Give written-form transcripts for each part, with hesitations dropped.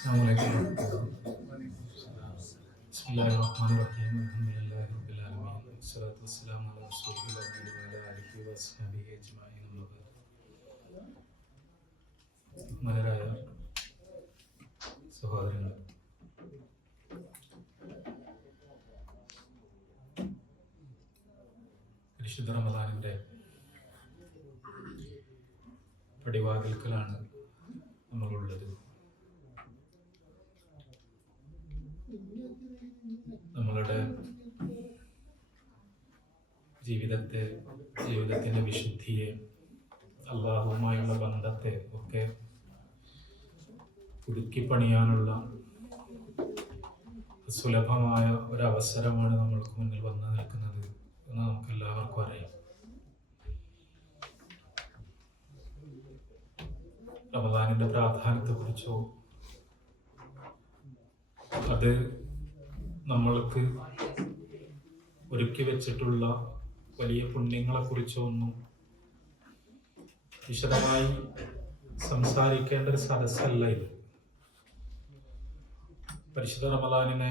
السلام عليكم ورحمة الله. بسم الله الرحمن الرحيم. الحمد لله رب العالمين. والصلاة والسلام على رسوله الأمين وعلى آله وصحبه أجمعين. ബഹുമാനരായ സഹോദരങ്ങൾ, പരിശുദ്ധ റമദാനിന്റെ പടിവാതിൽക്കലാണ് നമ്മളുള്ളത്. നമ്മളുടെ ജീവിതത്തിന്റെ വിശുദ്ധിയെ, അല്ലാഹുവുമായുള്ള ബന്ധത്തെ ഒക്കെ പുതുക്കിപ്പണിയാനുള്ള സുലഭമായ ഒരവസരമാണ് നമ്മൾക്ക് മുന്നിൽ വന്നു നിൽക്കുന്നത് എന്ന് നമുക്ക് എല്ലാവർക്കും അറിയാം. റമദാനിന്റെ പ്രാധാന്യത്തെക്കുറിച്ചോ അത് നമ്മൾക്ക് ഒരുക്കി വെച്ചിട്ടുള്ള വലിയ പുണ്യങ്ങളെക്കുറിച്ചോ ഒന്നും വിശദമായി സംസാരിക്കേണ്ട ഒരു സദസ്സല്ല ഇത്. പരിശുദ്ധ റമദാനിനെ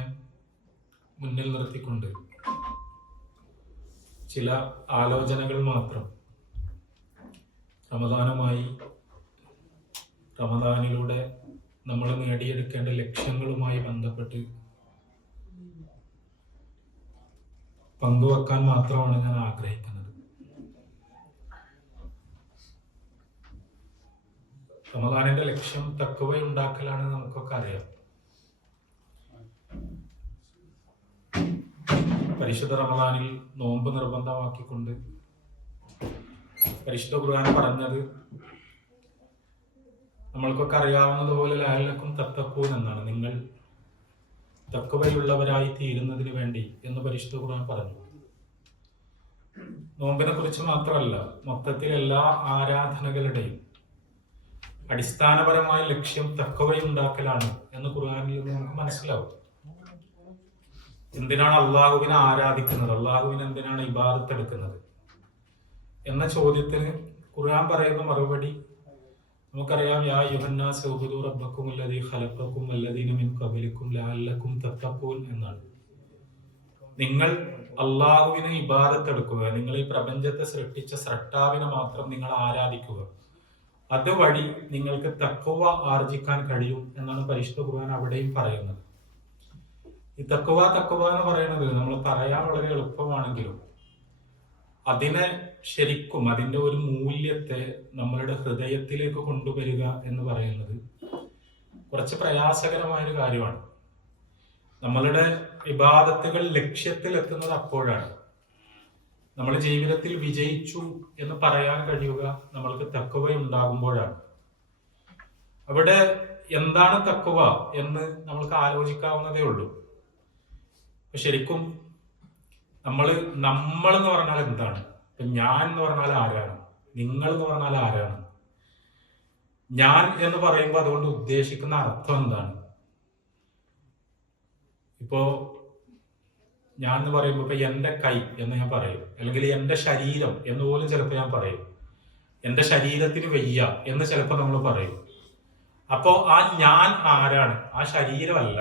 മുന്നിൽ നിർത്തിക്കൊണ്ട് ചില ആലോചനകൾ മാത്രം റമദാനിലൂടെ നമ്മൾ നേടിയെടുക്കേണ്ട ലക്ഷ്യങ്ങളുമായി ബന്ധപ്പെട്ട് പങ്കുവെക്കാൻ മാത്രമാണ് ഞാൻ ആഗ്രഹിക്കുന്നത്. റമദാനിന്റെ ലക്ഷ്യം തഖ്വയുണ്ടാക്കലാണ്, നമുക്കൊക്കെ അറിയാം. പരിശുദ്ധ റമദാനിൽ നോമ്പ് നിർബന്ധമാക്കിക്കൊണ്ട് പരിശുദ്ധ ഖുർആൻ പറഞ്ഞത് നമ്മൾക്കൊക്കെ അറിയാവുന്നതുപോലെ ലഅല്ലക്കും തത്തഖൂൻ എന്നാണ്. നിങ്ങൾ തഖ്വയുള്ളവരായി തീരുന്നതിന് വേണ്ടി എന്ന് പരിശുദ്ധ ഖുർആൻ പറഞ്ഞു. നോമ്പിനെ കുറിച്ച് മാത്രമല്ല, മൊത്തത്തിൽ എല്ലാ ആരാധനകളുടെയും അടിസ്ഥാനപരമായ ലക്ഷ്യം തഖ്വയുണ്ടാക്കലാണ് എന്ന് ഖുർആനിൽ നിന്ന് നമുക്ക് മനസ്സിലാവും. എന്തിനാണ് അള്ളാഹുവിനെ ആരാധിക്കുന്നത്, അള്ളാഹുവിനെ എന്തിനാണ് ഇബാദത്ത് എടുക്കുന്നത് എന്ന ചോദ്യത്തിന് ഖുർആൻ പറയുന്ന മറുപടി നമുക്കറിയാം. യാ അയ്യുഹന്നാസ് ഉബ്ദു റബ്ബക്കും അല്ലദീ ഖലഖക്കും വല്ലദീന മിൻ ഖബലിക്കും ലഅല്ലക്കും തത്തഖൂൻ എന്നാണ്. നിങ്ങൾ അള്ളാഹുവിനെ ഇബാദത്ത് എടുക്കുക, നിങ്ങൾ ഈ പ്രപഞ്ചത്തെ സൃഷ്ടിച്ച സ്രഷ്ടാവിനെ മാത്രം നിങ്ങൾ ആരാധിക്കുക, അതുവഴി നിങ്ങൾക്ക് തഖ്വ ആർജിക്കാൻ കഴിയും എന്നാണ് പരിശുദ്ധ ഖുർആൻ അവിടെയും പറയുന്നത്. ഈ തഖ്വ എന്ന് പറയുന്നത് നമ്മൾ പറയാൻ വളരെ എളുപ്പമാണെങ്കിലും അതിനെ ശരിക്കും അതിന്റെ ഒരു മൂല്യത്തെ നമ്മളുടെ ഹൃദയത്തിലേക്ക് കൊണ്ടുവരിക എന്ന് പറയുന്നത് കുറച്ച് പ്രയാസകരമായൊരു കാര്യമാണ്. നമ്മളുടെ ഇബാദത്തുകൾ ലക്ഷ്യത്തിൽ എത്തുന്നത് അപ്പോഴാണ്. നമ്മൾ ജീവിതത്തിൽ വിജയിച്ചു എന്ന് പറയാൻ കഴിയുക നമ്മൾക്ക് തഖ്വ ഉണ്ടാകുമ്പോഴാണ്. അവിടെ എന്താണ് തഖ്വ എന്ന് നമ്മൾക്ക് ആലോചിക്കാവുന്നതേ ഉള്ളൂ. ശരിക്കും നമ്മൾ എന്ന് പറഞ്ഞാൽ എന്താണ്? ഇപ്പൊ ഞാൻ എന്ന് പറഞ്ഞാൽ ആരാണ്? നിങ്ങൾ എന്ന് പറഞ്ഞാൽ ആരാണ്? ഞാൻ എന്ന് പറയുമ്പോൾ അതുകൊണ്ട് ഉദ്ദേശിക്കുന്ന അർത്ഥം എന്താണ്? ഇപ്പോ ഞാൻ എന്ന് പറയുമ്പോൾ ഇപ്പൊ എന്റെ കൈ എന്ന് ഞാൻ പറയും, അല്ലെങ്കിൽ എന്റെ ശരീരം എന്ന് പോലും ചിലപ്പോൾ ഞാൻ പറയും. എന്റെ ശരീരത്തിന് വയ്യ എന്ന് ചിലപ്പോൾ നമ്മൾ പറയും. അപ്പോ ആ ഞാൻ ആരാണ്? ആ ശരീരമല്ല,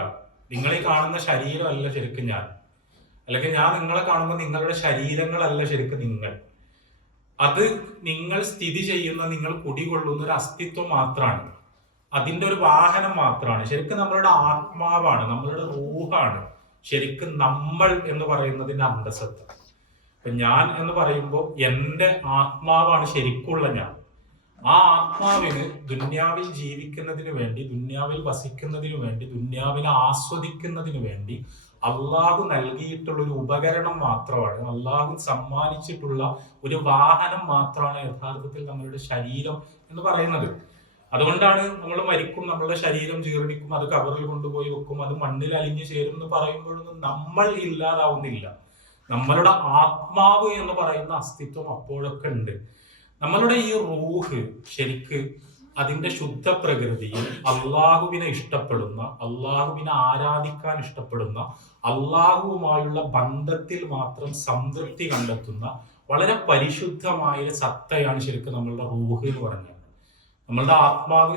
നിങ്ങളീ കാണുന്ന ശരീരമല്ല ശരിക്കും ഞാൻ, അല്ലെങ്കിൽ ഞാൻ നിങ്ങളെ കാണുമ്പോൾ നിങ്ങളുടെ ശരീരങ്ങളല്ല ശരിക്കും നിങ്ങൾ. അത് നിങ്ങൾ സ്ഥിതി ചെയ്യുന്ന, നിങ്ങൾ കുടികൊള്ളുന്ന ഒരു അസ്തിത്വം മാത്രമാണ്, അതിന്റെ ഒരു വാഹനം മാത്രമാണ്. ശരിക്കും നമ്മളുടെ ആത്മാവാണ്, നമ്മളുടെ റൂഹാണ് ശരിക്കും നമ്മൾ എന്ന് പറയുന്നതിന്റെ അന്തസത്ത. അപ്പൊ ഞാൻ എന്ന് പറയുമ്പോൾ എന്റെ ആത്മാവാണ് ശരിക്കുള്ള ഞാൻ. ആ ആത്മാവിന് ദുന്യാവിൽ ജീവിക്കുന്നതിന് വേണ്ടി, ദുന്യാവിൽ വസിക്കുന്നതിന് വേണ്ടി, ദുന്യാവിനെ ആസ്വദിക്കുന്നതിന് വേണ്ടി അള്ളാഹു നൽകിയിട്ടുള്ള ഒരു ഉപകരണം മാത്രമാണ്, അള്ളാഹു സമ്മാനിച്ചിട്ടുള്ള ഒരു വാഹനം മാത്രമാണ് യഥാർത്ഥത്തിൽ നമ്മളുടെ ശരീരം എന്ന് പറയുന്നത്. അതുകൊണ്ടാണ് നമ്മൾ മരിക്കും, നമ്മളുടെ ശരീരം ജീർണിക്കും, അത് കബറിൽ കൊണ്ടുപോയി വെക്കും, അത് മണ്ണിൽ അലിഞ്ഞു ചേരും എന്ന് പറയുമ്പോഴൊന്നും നമ്മൾ ഇല്ലാതാവുന്നില്ല. നമ്മളുടെ ആത്മാവ് എന്ന് പറയുന്ന അസ്തിത്വം അപ്പോഴൊക്കെ ഉണ്ട്. നമ്മളുടെ ഈ റൂഹ് ശരിക്ക് അതിന്റെ ശുദ്ധ പ്രകൃതിയിൽ അള്ളാഹുവിനെ ഇഷ്ടപ്പെടുന്ന, അള്ളാഹുവിനെ ആരാധിക്കാൻ ഇഷ്ടപ്പെടുന്ന, അള്ളാഹുവുമായുള്ള ബന്ധത്തിൽ മാത്രം സംതൃപ്തി കണ്ടെത്തുന്ന വളരെ പരിശുദ്ധമായ സത്തയാണ് ശരിക്കും നമ്മളുടെ റൂഹ് എന്ന് പറഞ്ഞാൽ. നമ്മളുടെ ആത്മാവ്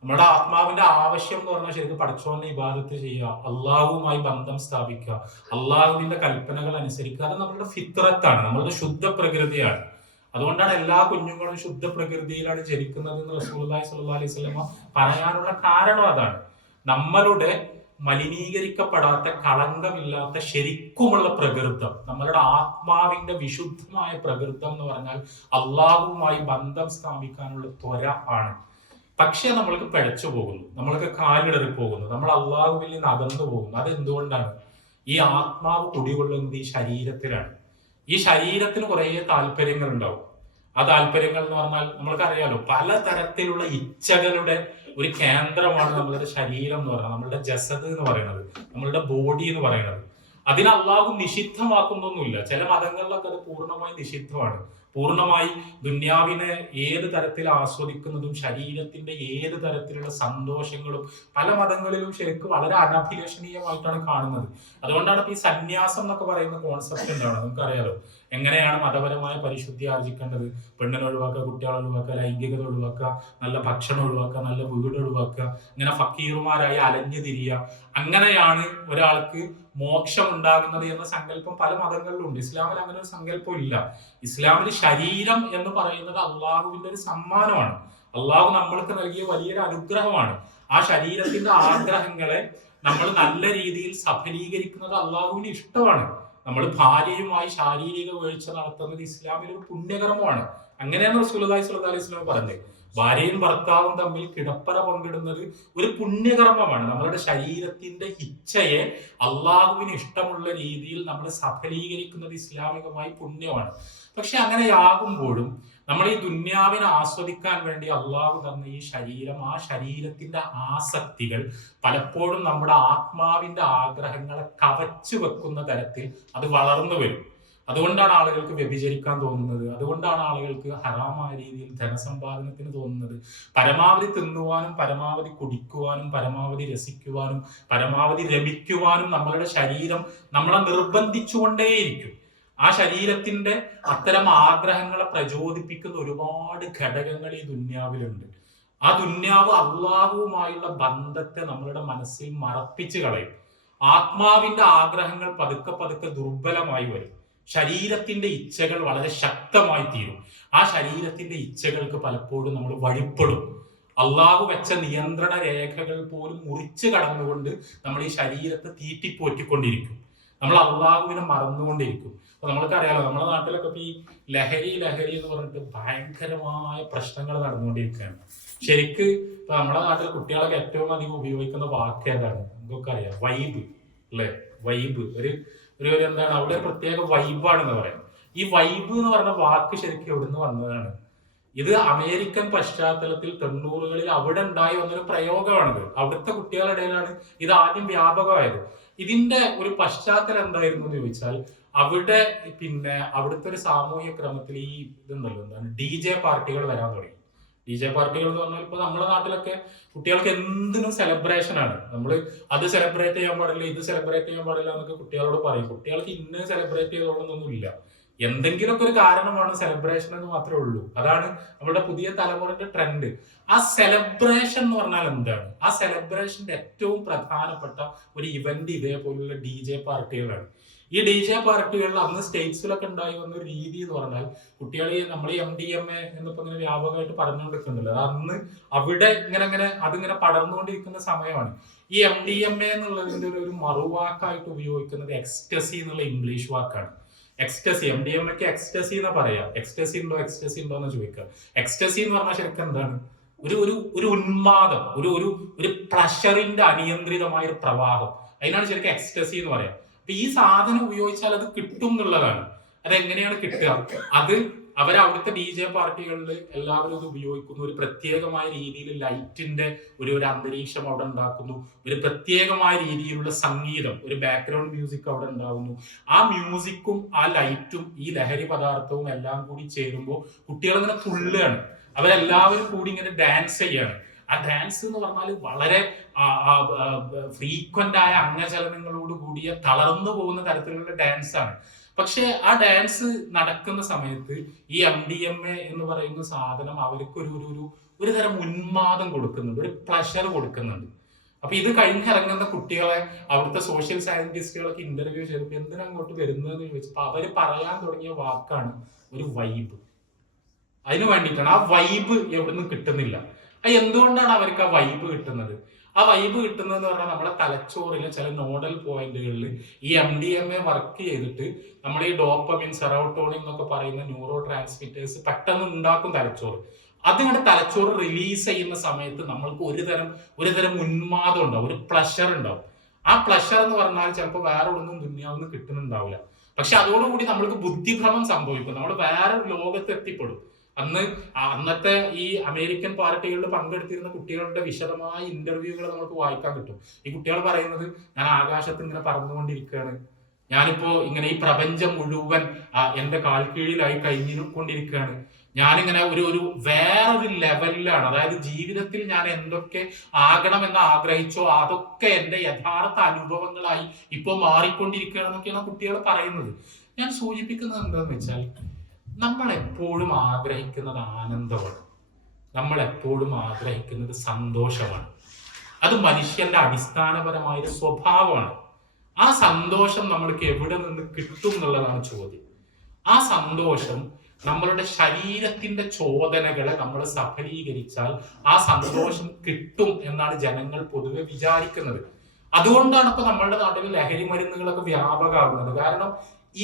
നമ്മുടെ ആത്മാവിന്റെ ആവശ്യം എന്ന് പറഞ്ഞാൽ ശരിക്കും പടച്ചോനെ ഇബാദത്ത് ചെയ്യുക, അള്ളാഹുവുമായി ബന്ധം സ്ഥാപിക്കുക, അള്ളാഹുവിന്റെ കൽപ്പനകൾ അനുസരിക്കുക. അത് നമ്മളുടെ ഫിത്രത്താണ്, നമ്മളുടെ ശുദ്ധ പ്രകൃതിയാണ്. അതുകൊണ്ടാണ് എല്ലാ കുഞ്ഞുങ്ങളും ശുദ്ധ പ്രകൃതിയിലാണ് ജനിക്കുന്നത് എന്ന് റസൂലുള്ളാഹി സ്വല്ലല്ലാഹു അലൈഹി വസല്ലം പറയാനുള്ള കാരണം അതാണ്. നമ്മളുടെ മലിനീകരിക്കപ്പെടാത്ത, കളങ്കമില്ലാത്ത ശരിക്കുമുള്ള പ്രകൃതം, നമ്മളുടെ ആത്മാവിന്റെ വിശുദ്ധമായ പ്രകൃതം എന്ന് പറഞ്ഞാൽ അള്ളാഹുവുമായി ബന്ധം സ്ഥാപിക്കാനുള്ള ത്വര ആണ്. പക്ഷെ നമ്മൾക്ക് പിഴച്ചു പോകുന്നു, നമ്മൾക്ക് കാലിടറി പോകുന്നു, നമ്മൾ അള്ളാഹുവിൽ നിന്ന് അകന്നു പോകുന്നു. അത് എന്തുകൊണ്ടാണ്? ഈ ആത്മാവ് കുടികൊള്ളുന്നത് ഈ ശരീരത്തിലാണ്. ഈ ശരീരത്തിന് കുറെ താല്പര്യങ്ങൾ ഉണ്ടാവും. ആ താല്പര്യങ്ങൾ എന്ന് പറഞ്ഞാൽ നമ്മൾക്കറിയാലോ, പലതരത്തിലുള്ള ഇച്ഛകളുടെ ഒരു കേന്ദ്രമാണ് നമ്മളുടെ ശരീരം എന്ന് പറയുന്നത്, നമ്മളുടെ ജസദ് എന്ന് പറയുന്നത്, നമ്മളുടെ ബോഡി എന്ന് പറയുന്നത്. അതിന് അള്ളാഹു നിഷിദ്ധമാക്കുന്നൊന്നുമില്ല. ചില മതങ്ങളിലൊക്കെ അത് പൂർണ്ണമായി നിഷിദ്ധമാണ്. പൂർണ്ണമായി ദുന്യാവിനെ ഏത് തരത്തിൽ ആസ്വദിക്കുന്നതും ശരീരത്തിന്റെ ഏത് തരത്തിലുള്ള സന്തോഷങ്ങളും പല മതങ്ങളിലും ശരിക്കും വളരെ അനഭിലഷണീയമായിട്ടാണ് കാണുന്നത്. അതുകൊണ്ടാണ് ഈ സന്യാസം എന്നൊക്കെ പറയുന്ന കോൺസെപ്റ്റ് ഉണ്ടാവുന്നത്. നമുക്കറിയാലോ എങ്ങനെയാണ് മതപരമായ പരിശുദ്ധി ആർജിക്കേണ്ടത്. പെണ്ണിനെ ഒഴിവാക്കുക, കുട്ടികളെ ഒഴിവാക്കുക, ലൈംഗികത ഒഴിവാക്കുക, നല്ല ഭക്ഷണം ഒഴിവാക്കുക, നല്ല വീട് ഒഴിവാക്കുക, ഇങ്ങനെ ഫക്കീറുമാരായി അലഞ്ഞു തിരിയുക. അങ്ങനെയാണ് ഒരാൾക്ക് മോക്ഷം ഉണ്ടാകുന്നത് എന്ന സങ്കല്പം പല മതങ്ങളിലുണ്ട്. ഇസ്ലാമിൽ അങ്ങനെ ഒരു സങ്കല്പം ഇല്ല. ഇസ്ലാമിൽ ശരീരം എന്ന് പറയുന്നത് അള്ളാഹുവിന്റെ ഒരു സമ്മാനമാണ്. അള്ളാഹു നമ്മൾക്ക് നൽകിയ വലിയൊരു അനുഗ്രഹമാണ്. ആ ശരീരത്തിന്റെ ആഗ്രഹങ്ങളെ നമ്മൾ നല്ല രീതിയിൽ സഫലീകരിക്കുന്നത് അള്ളാഹുവിന് ഇഷ്ടമാണ്. നമ്മൾ ഭാര്യയുമായി ശാരീരിക വീഴ്ച നടത്തുന്നത് ഇസ്ലാമിൽ ഒരു പുണ്യകർമ്മമാണ്. അങ്ങനെയാണ് റസൂലുള്ളാഹി സ്വല്ലല്ലാഹു അലൈഹി വസല്ലം പറഞ്ഞത്. ഭാര്യയും ഭർത്താവും തമ്മിൽ കിടപ്പറ പങ്കിടുന്നത് ഒരു പുണ്യകർമ്മമാണ്. നമ്മളുടെ ശരീരത്തിന്റെ ഇച്ഛയെ അള്ളാഹുവിന് ഇഷ്ടമുള്ള രീതിയിൽ നമ്മൾ സഫലീകരിക്കുന്നത് ഇസ്ലാമികമായി പുണ്യമാണ്. പക്ഷെ അങ്ങനെയാകുമ്പോഴും നമ്മൾ ഈ ദുന്യാവിനെ ആസ്വദിക്കാൻ വേണ്ടി അള്ളാഹു തന്ന ഈ ശരീരം, ആ ശരീരത്തിന്റെ ആസക്തികൾ പലപ്പോഴും നമ്മുടെ ആത്മാവിന്റെ ആഗ്രഹങ്ങളെ കവച്ചു വെക്കുന്ന തരത്തിൽ അത് വളർന്നു വരും. അതുകൊണ്ടാണ് ആളുകൾക്ക് വ്യഭിചരിക്കാൻ തോന്നുന്നത്. അതുകൊണ്ടാണ് ആളുകൾക്ക് ഹറാമായ രീതിയിൽ ധനസമ്പാദനത്തിന് തോന്നുന്നത്. പരമാവധി തിന്നുവാനും പരമാവധി കുടിക്കുവാനും പരമാവധി രസിക്കുവാനും പരമാവധി രമിക്കുവാനും നമ്മളുടെ ശരീരം നമ്മളെ നിർബന്ധിച്ചുകൊണ്ടേയിരിക്കും. ആ ശരീരത്തിന്റെ അത്തരം ആഗ്രഹങ്ങളെ പ്രചോദിപ്പിക്കുന്ന ഒരുപാട് ഘടകങ്ങൾ ഈ ദുന്യാവിലുണ്ട്. ആ ദുന്യാവ് അള്ളാഹുവുമായുള്ള ബന്ധത്തെ നമ്മളുടെ മനസ്സിൽ മറപ്പിച്ച് കളയും. ആത്മാവിന്റെ ആഗ്രഹങ്ങൾ പതുക്കെ പതുക്കെ ദുർബലമായി വരും. ശരീരത്തിന്റെ ഇച്ഛകൾ വളരെ ശക്തമായി തീരും. ആ ശരീരത്തിന്റെ ഇച്ഛകൾക്ക് പലപ്പോഴും നമ്മൾ വഴിപ്പെടും. അള്ളാഹു വെച്ച നിയന്ത്രണ രേഖകൾ പോലും മുറിച്ചു കടന്നുകൊണ്ട് നമ്മൾ ഈ ശരീരത്തെ തീറ്റിപ്പോറ്റിക്കൊണ്ടിരിക്കും. നമ്മൾ അള്ളാഹുവിനെ മറന്നുകൊണ്ടിരിക്കും. അപ്പൊ നമ്മൾക്കറിയാലോ, നമ്മുടെ നാട്ടിലൊക്കെ ഈ ലഹരി എന്ന് പറഞ്ഞിട്ട് ഭയങ്കരമായ പ്രശ്നങ്ങൾ നടന്നുകൊണ്ടിരിക്കുകയാണ്. ശരിക്ക് ഇപ്പൊ നമ്മുടെ നാട്ടിൽ കുട്ടികളൊക്കെ ഏറ്റവും അധികം ഉപയോഗിക്കുന്ന വാക്ക് ഏതാണ്? നമുക്കൊക്കെ അറിയാം, വൈബ് അല്ലെ? വൈബ് ഒരു എന്താണ്, അവിടെ ഒരു പ്രത്യേക വൈബാണെന്ന് പറയാം. ഈ വൈബ് എന്ന് പറഞ്ഞ വാക്ക് ശരിക്കും എവിടുന്ന് വന്നതാണ്? ഇത് അമേരിക്കൻ പശ്ചാത്തലത്തിൽ 90കളിൽ അവിടെ ഉണ്ടായി വന്നൊരു പ്രയോഗമാണിത്. അവിടുത്തെ കുട്ടികളുടെ ഇടയിലാണ് ഇത് ആദ്യം വ്യാപകമായത്. ഇതിന്റെ ഒരു പശ്ചാത്തലം എന്തായിരുന്നു എന്ന് ചോദിച്ചാൽ, അവിടുത്തെ ഒരു സാമൂഹ്യ ക്രമത്തിൽ ഈ ഇതുണ്ടല്ലോ, എന്താണ്, DJ പാർട്ടികൾ വരാൻ തുടങ്ങി. DJ പാർട്ടികൾ എന്ന് പറഞ്ഞാൽ ഇപ്പൊ നമ്മുടെ നാട്ടിലൊക്കെ കുട്ടികൾക്ക് എന്തിനും സെലിബ്രേഷൻ ആണ്. നമ്മൾ അത് സെലിബ്രേറ്റ് ചെയ്യാൻ പാടില്ല, ഇത് സെലിബ്രേറ്റ് ചെയ്യാൻ പാടില്ല എന്നൊക്കെ കുട്ടികളോട് പറയും. കുട്ടികൾക്ക് ഇന്ന് സെലിബ്രേറ്റ് ചെയ്തോളൊന്നും ഇല്ല. എന്തെങ്കിലുമൊക്കെ ഒരു കാരണമാണ് സെലിബ്രേഷൻ എന്ന് മാത്രമേ ഉള്ളൂ. അതാണ് നമ്മുടെ പുതിയ തലമുറയുടെ ട്രെൻഡ്. ആ സെലിബ്രേഷൻ എന്ന് പറഞ്ഞാൽ എന്താണ്? ആ സെലിബ്രേഷന്റെ ഏറ്റവും പ്രധാനപ്പെട്ട ഒരു ഇവന്റ് ഇതേപോലുള്ള DJ പാർട്ടികളാണ്. ഈ DJ പാർട്ടികളിൽ അന്ന് സ്റ്റേറ്റ്സിലൊക്കെ ഉണ്ടായി വന്ന ഒരു രീതി എന്ന് പറഞ്ഞാൽ, കുട്ടികളെ നമ്മൾ ഈ MDMA എന്നിപ്പോ ഇങ്ങനെ വ്യാപകമായിട്ട് പറഞ്ഞുകൊണ്ടിരിക്കുന്നുണ്ടല്ലോ, അത് അന്ന് അവിടെ അതിങ്ങനെ പടർന്നുകൊണ്ടിരിക്കുന്ന സമയമാണ്. ഈ MDMA എന്നുള്ളതിന്റെ ഒരു മറുവാക്കായിട്ട് ഉപയോഗിക്കുന്നത് എക്സ്റ്റസി എന്നുള്ള ഇംഗ്ലീഷ് വാക്കാണ്. എക്സ്റ്റസി, MDMAക്ക് എക്സ്റ്റസി എന്നാ പറയാ. എക്സ്റ്റസി ഉണ്ടോ എന്ന് ചോദിക്കുക. എക്സ്റ്റസി എന്ന് പറഞ്ഞാൽ ശരിക്കും എന്താണ്? ഒരു ഉന്മാദം, ഒരു പ്രഷറിന്റെ അനിയന്ത്രിതമായ ഒരു പ്രവാഹം. അതിനാണ് ശരിക്കും എക്സ്റ്റസി എന്ന് പറയാം. അപ്പൊ ഈ സാധനം ഉപയോഗിച്ചാൽ അത് കിട്ടും എന്നുള്ളതാണ്. അതെങ്ങനെയാണ് കിട്ടുക? അത് അവിടുത്തെ DJ പാർട്ടികളിൽ എല്ലാവരും ഇത് ഉപയോഗിക്കുന്നു. ഒരു പ്രത്യേകമായ രീതിയിൽ ലൈറ്റിന്റെ ഒരു അന്തരീക്ഷം അവിടെ ഉണ്ടാക്കുന്നു. ഒരു പ്രത്യേകമായ രീതിയിലുള്ള സംഗീതം, ഒരു ബാക്ക്ഗ്രൗണ്ട് മ്യൂസിക് അവിടെ ഉണ്ടാകുന്നു. ആ മ്യൂസിക്കും ആ ലൈറ്റും ഈ ലഹരി പദാർത്ഥവും എല്ലാം കൂടി ചേരുമ്പോൾ കുട്ടികൾ ഇങ്ങനെ തുള്ളുകയാണ്. അവരെല്ലാവരും കൂടി ഇങ്ങനെ ഡാൻസ് ചെയ്യാണ്. ആ ഡാൻസ് എന്ന് പറഞ്ഞാൽ വളരെ ഫ്രീക്വന്റ് ആയ അംഗചലനങ്ങളോട് കൂടിയ തളർന്നു പോകുന്ന തരത്തിലുള്ള ഡാൻസ് ആണ്. പക്ഷെ ആ ഡാൻസ് നടക്കുന്ന സമയത്ത് ഈ MDMA എന്ന് പറയുന്ന സാധനം അവർക്ക് ഒരു തരം ഉന്മാദം കൊടുക്കുന്നുണ്ട്, ഒരു പ്ലഷർ കൊടുക്കുന്നുണ്ട്. അപ്പൊ ഇത് കഴിഞ്ഞിറങ്ങുന്ന കുട്ടികളെ അവിടുത്തെ സോഷ്യൽ സയന്റിസ്റ്റുകളൊക്കെ ഇന്റർവ്യൂ ചെയ്തപ്പോൾ എന്തിനാ അങ്ങോട്ട് വരുന്നതെന്ന് ചോദിച്ചപ്പോൾ അവര് പറയാൻ തുടങ്ങിയ വാക്കാണ് ഒരു വൈബ്. അതിന് വേണ്ടിയിട്ടാണ്. ആ വൈബ് എവിടുന്ന് കിട്ടുന്നില്ല. അത് എന്തുകൊണ്ടാണ് അവർക്ക് ആ വൈബ് കിട്ടുന്നത്? ആ വൈബ് കിട്ടുന്നതെന്ന് പറഞ്ഞാൽ നമ്മുടെ തലച്ചോറിലെ ചില നോഡൽ പോയിന്റുകളിൽ ഈ MDMA വർക്ക് ചെയ്തിട്ട് നമ്മൾ ഈ ഡോപ്പമിൻ, സെറോട്ടോണിൻ എന്നൊക്കെ പറയുന്ന ന്യൂറോ ട്രാൻസ്മിറ്റേഴ്സ് പെട്ടെന്ന് ഉണ്ടാക്കും തലച്ചോറ്. അതിങ്ങനെ തലച്ചോറ് റിലീസ് ചെയ്യുന്ന സമയത്ത് നമ്മൾക്ക് ഒരു തരം ഉന്മാദം ഉണ്ടാവും, ഒരു പ്ലഷർ ഉണ്ടാവും. ആ പ്ലഷർ എന്ന് പറഞ്ഞാൽ ചിലപ്പോൾ വേറെ ഒന്നും ദുനിയാവിന്ന് കിട്ടുന്നുണ്ടാവില്ല. പക്ഷെ അതോടുകൂടി നമ്മൾക്ക് ബുദ്ധിഭ്രമം സംഭവിക്കും, നമ്മൾ വേറെ ലോകത്ത് എത്തിപ്പെടും. അന്നത്തെ ഈ അമേരിക്കൻ പാർട്ടികളിൽ പങ്കെടുത്തിരുന്ന കുട്ടികളുടെ വിശദമായ ഇന്റർവ്യൂകൾ നമുക്ക് വായിക്കാൻ കിട്ടും. ഈ കുട്ടികൾ പറയുന്നത്, ഞാൻ ആകാശത്ത് ഇങ്ങനെ പറന്നുകൊണ്ടിരിക്കുകയാണ്, ഞാനിപ്പോ ഇങ്ങനെ ഈ പ്രപഞ്ചം മുഴുവൻ എന്റെ കാൽക്കീഴിലായി കഴിഞ്ഞുകൊണ്ടിരിക്കുകയാണ്, ഞാനിങ്ങനെ ഒരു വേറൊരു ലെവലിലാണ്. അതായത് ജീവിതത്തിൽ ഞാൻ എന്തൊക്കെ ആകണമെന്ന് ആഗ്രഹിച്ചോ അതൊക്കെ എന്റെ യഥാർത്ഥ അനുഭവങ്ങളായി ഇപ്പോൾ മാറിക്കൊണ്ടിരിക്കുകയാണെന്നൊക്കെയാണ് കുട്ടികൾ പറയുന്നത്. ഞാൻ സൂചിപ്പിക്കുന്നത് എന്താണെന്ന് വെച്ചാൽ, നമ്മൾ എപ്പോഴും ആഗ്രഹിക്കുന്നത് ആനന്ദമാണ്, നമ്മൾ എപ്പോഴും ആഗ്രഹിക്കുന്നത് സന്തോഷമാണ്. അത് മനുഷ്യന്റെ അടിസ്ഥാനപരമായ സ്വഭാവമാണ്. ആ സന്തോഷം നമ്മൾക്ക് എവിടെ നിന്ന് കിട്ടും എന്നുള്ളതാണ് ചോദ്യം. ആ സന്തോഷം നമ്മളുടെ ശരീരത്തിന്റെ ചോദനകളെ നമ്മൾ സഫലീകരിച്ചാൽ ആ സന്തോഷം കിട്ടും എന്നാണ് ജനങ്ങൾ പൊതുവെ വിചാരിക്കുന്നത്. അതുകൊണ്ടാണ് ഇപ്പൊ നമ്മളുടെ നാട്ടിൽ ലഹരി മരുന്നുകളൊക്കെ വ്യാപകമാകുന്നത്. കാരണം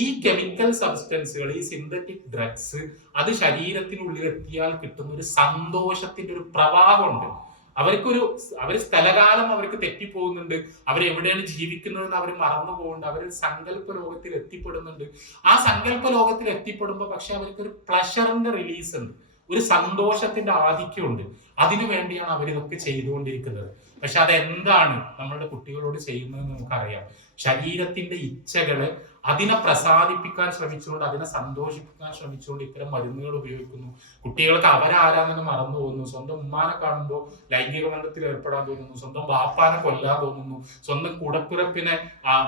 ഈ കെമിക്കൽ സബ്സ്റ്റൻസുകൾ, ഈ സിന്തറ്റിക് ഡ്രഗ്സ്, അത് ശരീരത്തിനുള്ളിൽ എത്തിയാൽ കിട്ടുന്ന ഒരു സന്തോഷത്തിന്റെ ഒരു പ്രവാഹമുണ്ട്. അവർ സ്ഥലകാലം അവർക്ക് തെറ്റിപ്പോകുന്നുണ്ട്, അവരെവിടെയാണ് ജീവിക്കുന്നതെന്ന് അവർ മറന്നു പോകുന്നുണ്ട്, അവർ സങ്കല്പ ലോകത്തിൽ എത്തിപ്പെടുന്നുണ്ട്. ആ സങ്കല്പ ലോകത്തിൽ എത്തിപ്പെടുമ്പോൾ പക്ഷെ അവർക്ക് ഒരു പ്ലഷറിന്റെ റിലീസ് ഉണ്ട്, ഒരു സന്തോഷത്തിന്റെ ആധിക്യമുണ്ട്. അതിനു വേണ്ടിയാണ് അവരിതൊക്കെ ചെയ്തുകൊണ്ടിരിക്കുന്നത്. പക്ഷെ അതെന്താണ് നമ്മളുടെ കുട്ടികളോട് ചെയ്യുന്നതെന്ന് നമുക്കറിയാം. ശരീരത്തിന്റെ ഇച്ഛകളെ അതിനെ പ്രസാദിപ്പിക്കാൻ ശ്രമിച്ചുകൊണ്ട്, അതിനെ സന്തോഷിപ്പിക്കാൻ ശ്രമിച്ചുകൊണ്ട് ഇത്തരം മരുന്നുകൾ ഉപയോഗിക്കുന്നു. കുട്ടികൾക്ക് അവരാരാണെന്ന് മറന്നു പോകുന്നു. സ്വന്തം ഉമ്മാനെ കാണുമ്പോൾ ലൈംഗിക ബന്ധത്തിൽ ഏർപ്പെടാൻ തോന്നുന്നു, സ്വന്തം ബാപ്പാനെ കൊല്ലാൻ തോന്നുന്നു, സ്വന്തം കൂടപ്പിറപ്പിനെ